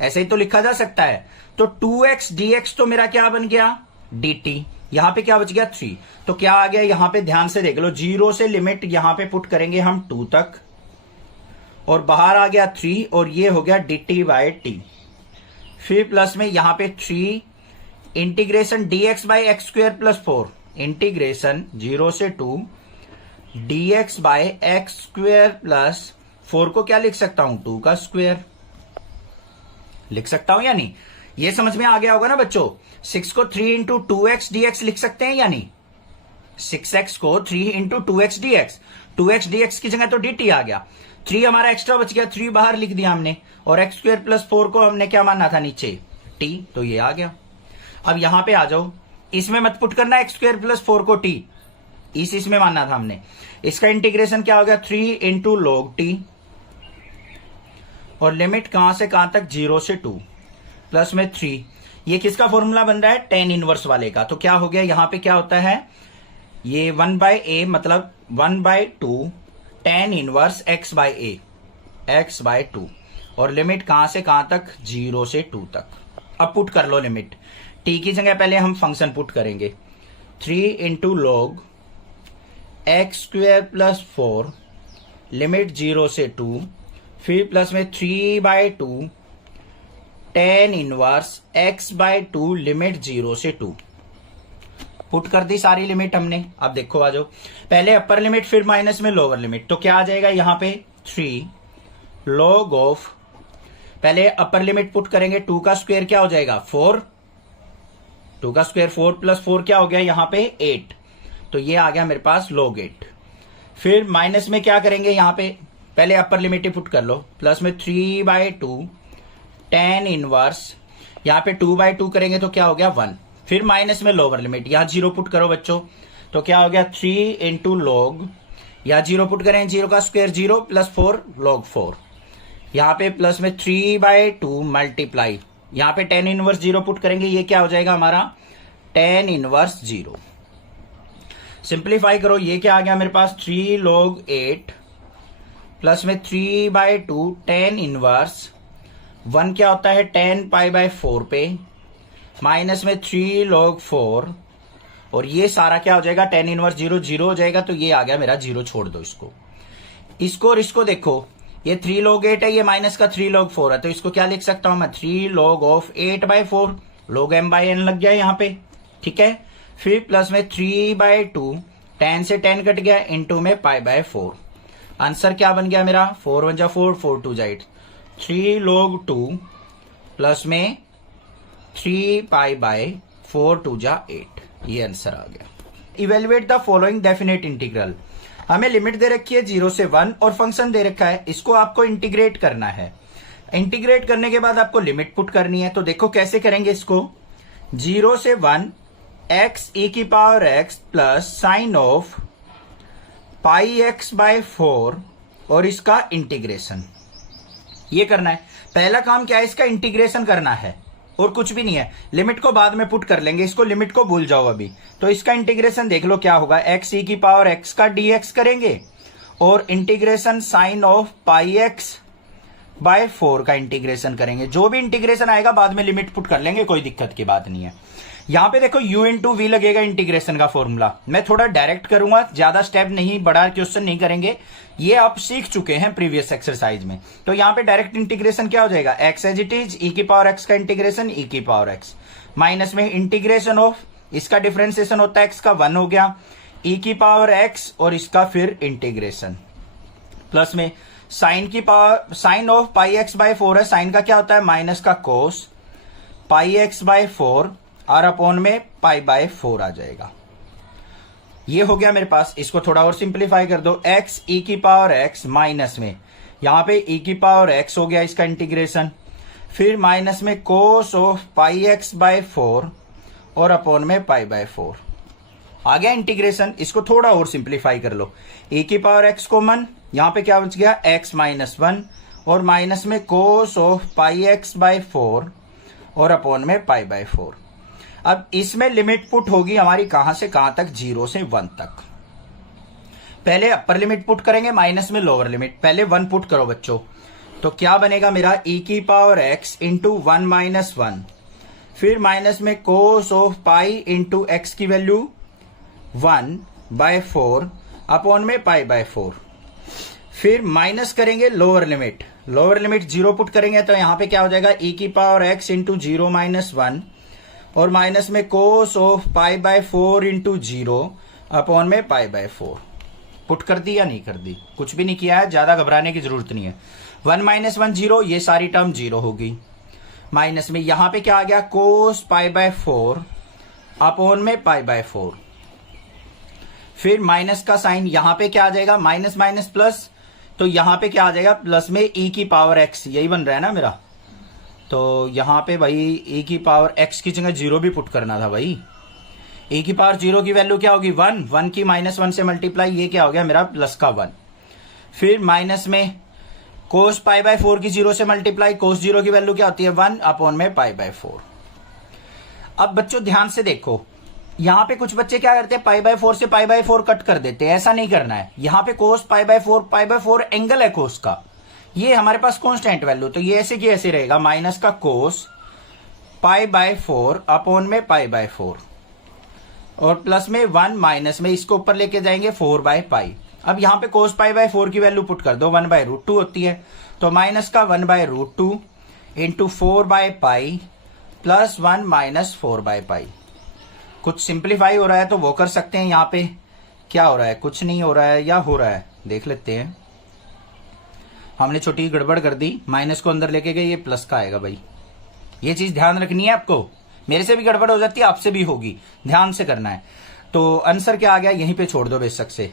ऐसे ही तो लिखा जा सकता है। तो 2x dx तो मेरा क्या बन गया, dt। यहां पे क्या बच गया, 3। तो क्या आ गया, यहां पे ध्यान से देख लो, 0 से लिमिट यहां पे पुट करेंगे हम 2 तक, और बाहर आ गया 3, और ये हो गया dt/t। फिर प्लस में यहां पे 3, इंटीग्रेशन dx/x² + 4, इंटीग्रेशन 0 से 2 dx/x² + 4 को क्या लिख सकता हूं, 2 का स्क्वायर लिख सकता हूं या नहीं। ये समझ में आ गया होगा ना बच्चों। 6 को 3 × 2x dx लिख सकते हैं या नहीं। 6x को 3 × 2x dx, 2x dx की जगह तो dt आ गया। 3 हमारा एक्स्ट्रा बच गया, 3 बाहर लिख दिया हमने, और x² + 4 को हमने क्या मानना था, नीचे t, तो ये आ गया। अब यहां पे आ जाओ, इसमें मत पुट करना x² + 4 को t, इसमें मानना था हमने। इसका इंटीग्रेशन क्या हो गया, 3 × log t, और लिमिट कहां से कहां तक, 0 से 2। प्लस में 3, ये किसका फॉर्मूला बन रहा है? टेन इनवर्स वाले का। तो क्या हो गया यहाँ पे, क्या होता है ये 1/a मतलब 1/2 टेन इनवर्स x/a, x/2, और लिमिट कहां से कहां तक? 0 से 2 तक। अब पुट कर लो लिमिट। t की जगह पहले हम फंक्शन पुट करेंगे 3 into log x² plus 4 limit 0 से 2, फिर प्लस में 3/2 टेन इनवर्स x/2 लिमिट 0 से 2। पुट कर दी सारी लिमिट हमने। अब देखो आ जाओ, पहले अपर लिमिट फिर माइनस में लोअर लिमिट। तो क्या आ जाएगा यहाँ पे 3 लॉग ऑफ, पहले अपर लिमिट पुट करेंगे 2 का स्क्वायर क्या हो जाएगा 4, 2 का स्क्वायर 4 प्लस 4 क्या हो गया यहाँ पे 8, तो ये आ गया मेरे पास log 8। फिर माइनस में क्या करेंगे यहाँ पे, पहले अपर लिमिट ही पुट कर लो, प्लस में 3/2 टेन इनवर्स, यहाँ पे 2/2 करेंगे तो क्या हो गया 1। फिर माइनस में लोअर लिमिट, यहाँ 0 पुट करो बच्चों, तो क्या हो गया 3 इंटू लॉग, यहाँ 0 पुट करें, 0 का स्क्वायर 0 प्लस 4 log 4, यहाँ पे प्लस में 3/2 मल्टीप्लाई, यहाँ पे टेन इनवर्स 0 पुट करेंगे, ये क्या हो जाएगा हमारा टेन इनवर्स 0। सिंप्लीफाई करो, ये क्या आ गया मेरे पास 3 log 8 प्लस में 3/2 टेन इनवर्स 1 क्या होता है 10π/4 पे, माइनस में 3 log 4, और ये सारा क्या हो जाएगा टेन इनवर्स 0 0 हो जाएगा, तो ये आ गया मेरा 0, छोड़ दो इसको और इसको देखो, ये 3 log 8 है, ये माइनस का 3 log 4 है, तो इसको क्या लिख सकता हूं मैं 3 log ऑफ 8/4 log m/n लग गया यहाँ पे, ठीक है। फिर प्लस में 3/2 10 से 10 कट गया इंटू में π/4, आंसर क्या बन गया मेरा 4 1 जा 4 4 2 जा 8, 3 log 2 प्लस में 3π/4 2 जा 8, ये आंसर आ गया। Evaluate the following definite integral, हमें लिमिट दे रखी है 0 से 1 और फंक्शन दे रखा है, इसको आपको इंटीग्रेट करना है। इंटीग्रेट करने के बाद आपको लिमिट पुट करनी है, तो देखो कैसे करेंगे इसको, 0 से 1 x e की power x plus sign of πx/4 और इसका इंटीग्रेशन, ये करना है। पहला काम क्या है, इसका इंटीग्रेशन करना है और कुछ भी नहीं है, लिमिट को बाद में पुट कर लेंगे, इसको लिमिट को भूल जाओ अभी। तो इसका इंटीग्रेशन देख लो क्या होगा, x e की पावर x का dx करेंगे और इंटीग्रेशन साइन ऑफ πx/4 का इंटीग्रेशन करेंगे। जो भी इंटीग्रेशन आएगा बाद में लिमिट पुट कर लेंगे, कोई दिक्कत की बात नहीं है। यहां पे देखो u इंटू वी लगेगा इंटीग्रेशन का फॉर्मूला, मैं थोड़ा डायरेक्ट करूंगा, ज्यादा स्टेप नहीं, बड़ा क्वेश्चन नहीं करेंगे, ये आप सीख चुके हैं प्रीवियस एक्सरसाइज में। तो यहां पे डायरेक्ट इंटीग्रेशन क्या हो जाएगा, x as it is e की पावर x का इंटीग्रेशन e की पावर x, माइनस में इंटीग्रेशन ऑफ, इसका डिफरेंशिएशन होता है x का 1 हो गया, e की पावर x और इसका फिर इंटीग्रेशन, प्लस में साइन की पावर, साइन ऑफ πx/4 है, साइन का क्या होता है माइनस का कोस πx/4 और अपॉन में π/4 आ जाएगा। ये हो गया मेरे पास, इसको थोड़ा और सिंप्लीफाई कर दो, x e की पावर x माइनस में यहां पे e की पावर x हो गया इसका इंटीग्रेशन, फिर माइनस में कोस ऑफ πx/4 और अपॉन में π/4 आ गया इंटीग्रेशन। इसको थोड़ा और सिंप्लीफाई कर लो, e की पावर x कॉमन, यहां पे क्या बच गया x - 1 और माइनस में कोस ऑफ πx/4 और अपॉन में π/4। अब इसमें लिमिट पुट होगी हमारी कहां से कहां तक, 0 से 1 तक। पहले अपर लिमिट पुट करेंगे, माइनस में लोअर लिमिट, पहले 1 पुट करो बच्चों, तो क्या बनेगा मेरा e की पावर x इंटू 1 - 1, फिर माइनस में cos of pi into x की वैल्यू 1/4 अपॉन में π/4, फिर माइनस करेंगे lower limit, lower limit 0 put करेंगे तो यहां पे क्या हो जाएगा e की पावर x इंटू 0 - 1 और माइनस में कोस ऑफ π/4 इंटू 0 अपॉन में π/4। पुट कर दी या नहीं कर दी, कुछ भी नहीं किया है, ज्यादा घबराने की जरूरत नहीं है। 1 - 1 0, ये सारी टर्म 0 होगी, माइनस में यहां पे क्या आ गया कोस π/4 अपॉन में π/4, फिर माइनस का साइन यहां पे क्या आ जाएगा माइनस माइनस प्लस, तो यहां पे क्या आ जाएगा प्लस में e की पावर x, यही बन रहा है ना मेरा, तो यहां पे भाई e की पावर x की जगह 0 भी पुट करना था भाई, e की पावर 0 की वैल्यू क्या होगी 1, 1 की -1 से मल्टीप्लाई, ये क्या हो गया मेरा प्लस का 1, फिर माइनस में कोस पाई बाय 4 की 0 से मल्टीप्लाई, कोस 0 की वैल्यू क्या होती है 1 अपॉन में पाई बाय 4। अब बच्चों ध्यान से देखो, यहां पे कुछ बच्चे क्या करते हैं पाई बाय 4 से पाई बाय 4 कट कर देते हैं, ऐसा नहीं करना है। यहां पे कोस पाई बाय 4 एंगल है कोस का, ये हमारे पास कांस्टेंट वैल्यू, तो ये ऐसे की ऐसे रहेगा माइनस का कोस पाई बाय 4 अपॉन में पाई बाय 4 और प्लस में 1 माइनस में इसको ऊपर लेके जाएंगे 4 बाय पाई। अब यहां पे कोस पाई बाय 4 की वैल्यू पुट कर दो, 1 बाय रूट 2 होती है, तो माइनस का 1 by root 2 into 4 by pi plus 1 minus 4 by pi. कुछ सिंप्लीफाई हो रहा है तो वो कर सकते हैं। यहाँ पे क्या हो रहा है, कुछ नहीं हो रहा है या हो रहा है, देख लेते हैं। हमने छोटी गड़बड़ कर दी, माइनस को अंदर लेके गए, ये प्लस का आएगा भाई, ये चीज ध्यान रखनी है आपको। मेरे से भी गड़बड़ हो जाती है, आपसे भी होगी, ध्यान से करना है। तो आंसर क्या आ गया, यहीं पे छोड़ दो बेशक से,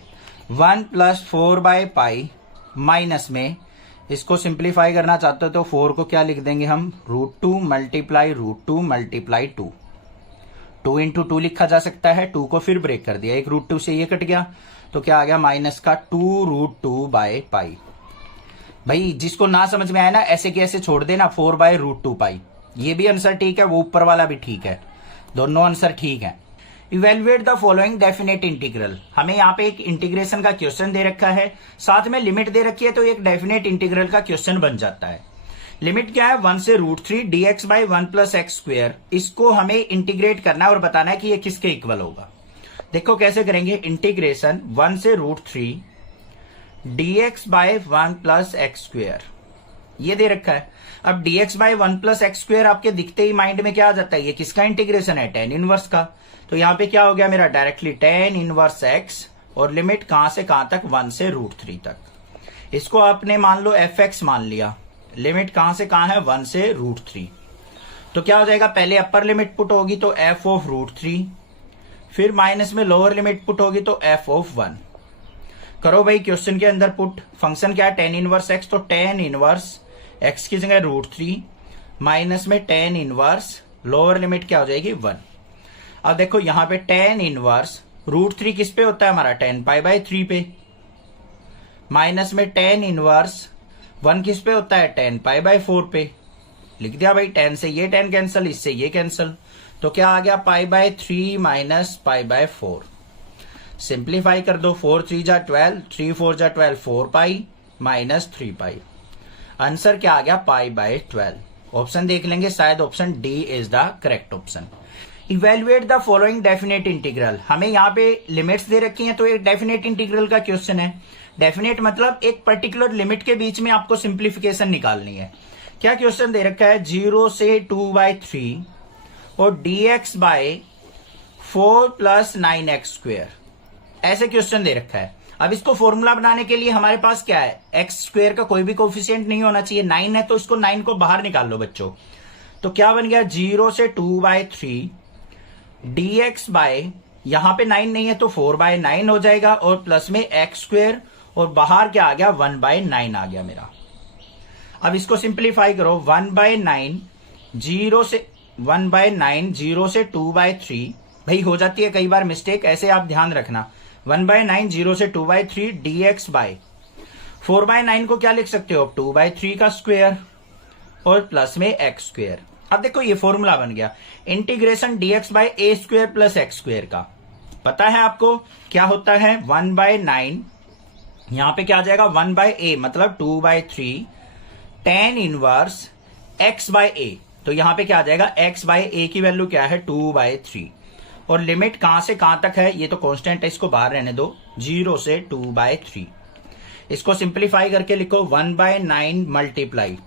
1 प्लस 4 बाय पाई माइनस में इसको सिंप्लीफाई करना चाहते हो तो 4 को क्या लिख देंगे हम, root 2 multiply root 2 multiply 2, 2 into 2 लिखा जा सकता है, 2 को फिर ब्रेक कर दिया, एक रूट 2 से ये कट गया, तो क्या आ गया माइनस का 2 रूट 2 बाय पाई। भाई जिसको ना समझ में आया ना ऐसे के ऐसे छोड़ देना, 4 बाय रूट 2 पाई, ये भी आंसर ठीक है, वो ऊपर वाला भी ठीक है, दोनों आंसर ठीक है। Evaluate the following definite integral, हमें यहाँ पे एक इंटीग्रेशन का क्वेश्चन दे रखा है, साथ में लिमिट दे रखी है, तो एक डेफिनेट इंटीग्रल का क्वेश्चन बन जाता है। लिमिट क्या है, 1 से √3 dx by 1 plus x square, इसको हमें इंटीग्रेट करना है और बताना है कि ये किसके इक्वल होगा। देखो कैसे करेंगे, इंटीग्रेशन 1 से √3 dx by 1 plus x square, ये दे रखा है। अब dx by 1 plus x square आपके दिखते ही माइंड में क्या आ जाता है, ये किसका इंटीग्रेशन है, tan इनवर्स का। तो यहाँ पे क्या हो गया मेरा, डायरेक्टली tan इनवर्स x, और लिमिट कहां से कहां तक, 1 से √3 तक। इसको आपने मान लो fx मान लिया, लिमिट कहां से कहां है, 1 से √3। तो क्या हो जाएगा, पहले अपर लिमिट पुट होगी तो f ऑफ √3, फिर माइनस में लोअर लिमिट पुट होगी तो f ऑफ 1। करो भाई क्वेश्चन के अंदर पुट, फंक्शन क्या है tan इनवर्स x, तो tan इनवर्स x की जगह √3 माइनस में tan इनवर्स लोअर लिमिट क्या हो जाएगी 1। अब देखो यहां पे tan इनवर्स √3 किस पे होता है हमारा, tan पाई बाय 3 पे, माइनस में tan इनवर्स 1 किस पे होता है, tan पाई बाय 4 पे। लिख दिया भाई, tan से ये tan कैंसिल, इससे ये कैंसिल, तो क्या आ गया pi by 3 minus pi by 4। Simplify कर दो, 4 3 जा 12, 3 4 जा 12, 4 पाई माइनस 3 पाई। आंसर क्या आ गया, पाई बाय 12। ऑप्शन देख लेंगे, शायद option D is the correct option. Evaluate the following definite integral, हमें यहाँ पे लिमिट्स दे रखी हैं, तो एक डेफिनेट इंटीग्रल का क्वेश्चन है। डेफिनेट मतलब एक पर्टिकुलर लिमिट के बीच में आपको सिंप्लीफिकेशन निकालनी है। क्या क्वेश्चन दे रखा है, 0 से 2/3 और dx by 4 plus 9x square, ऐसे क्वेश्चन दे रखा है। अब इसको फॉर्मूला बनाने के लिए हमारे पास क्या है, एक्स स्क्वेयर का कोई भी कोफिशिएंट नहीं होना चाहिए, 9 है तो इसको 9 को बाहर निकाल लो बच्चों। तो क्या बन गया, 0 से 2/3 dx बाय, यहां पे 9 नहीं है तो 4/9 हो जाएगा, और प्लस में एक्स स्क्वेयर, और बाहर क्या आ गया 1/9 आ गया मेरा। अब इसको सिंप्लीफाई करो, 1/9 0 से 1/9 0 से 2/3, भाई हो जाती है कई बार मिस्टेक, ऐसे आप ध्यान रखना। 1/9 0 से 2/3 dx बाय 4/9 को क्या लिख सकते हो, 2/3 का स्क्वेयर, और प्लस में एक्स स्क्वेयर। अब देखो ये फॉर्मूला बन गया, integration dx by a square plus x square का। पता है आपको क्या होता है, 1/9 यहां पे क्या आ जाएगा, 1/a मतलब 2/3 tan inverse x by a, तो यहां पे क्या आ जाएगा, x बाय a की वैल्यू क्या है 2/3, और लिमिट कहां से कहां तक है, ये तो कांस्टेंट है, इसको बाहर रहने दो, 0 से 2/3। इसको सिंप्लीफाई करके लिखो, 1/9 मल्टीप्लाई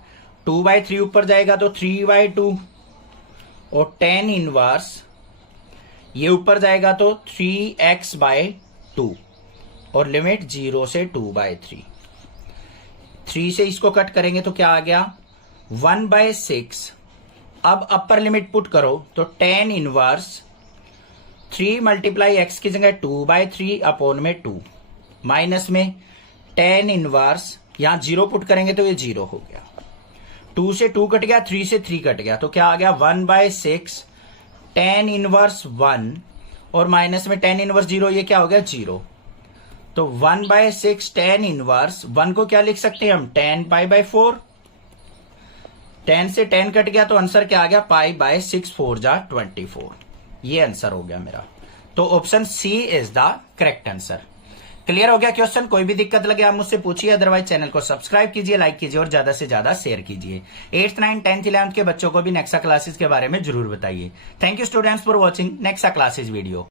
2/3 ऊपर जाएगा तो 3/2, और tan इनवर्स ये ऊपर जाएगा तो 3x बाय 2, और लिमिट 0 से 2/3। 3 से इसको कट करेंगे तो क्या आ गया 1/6। अब अपर लिमिट पुट करो तो tan इनवर्स 3 मल्टीप्लाई एक्स की जगह 2/3 अपॉन में 2, माइनस में tan इनवर्स, यहां 0 पुट करेंगे तो ये 0 हो गया, 2 से 2 कट गया, 3 से 3 कट गया, तो क्या आ गया 1/6 tan इनवर्स 1, और माइनस में tan इनवर्स 0, ये क्या हो गया 0, तो 1/6 tan इनवर्स 1 को क्या लिख सकते हैं हम tan π/4। 10 से 10 कट गया तो आंसर क्या आ गया π/6 4 जा 24। ये आंसर हो गया मेरा। तो option c is the correct answer. Clear हो गया क्वेश्चन? कोई भी दिक्कत लगे आप मुझसे पूछिए, अदरवाइज चैनल को सब्सक्राइब कीजिए, लाइक कीजिए और ज्यादा से ज्यादा शेयर कीजिए। 8th 9th 10th 11th के बच्चों को भी नेक्सा क्लासेस के बारे में जरूर बताइए। Thank you students for watching Nexa classes video.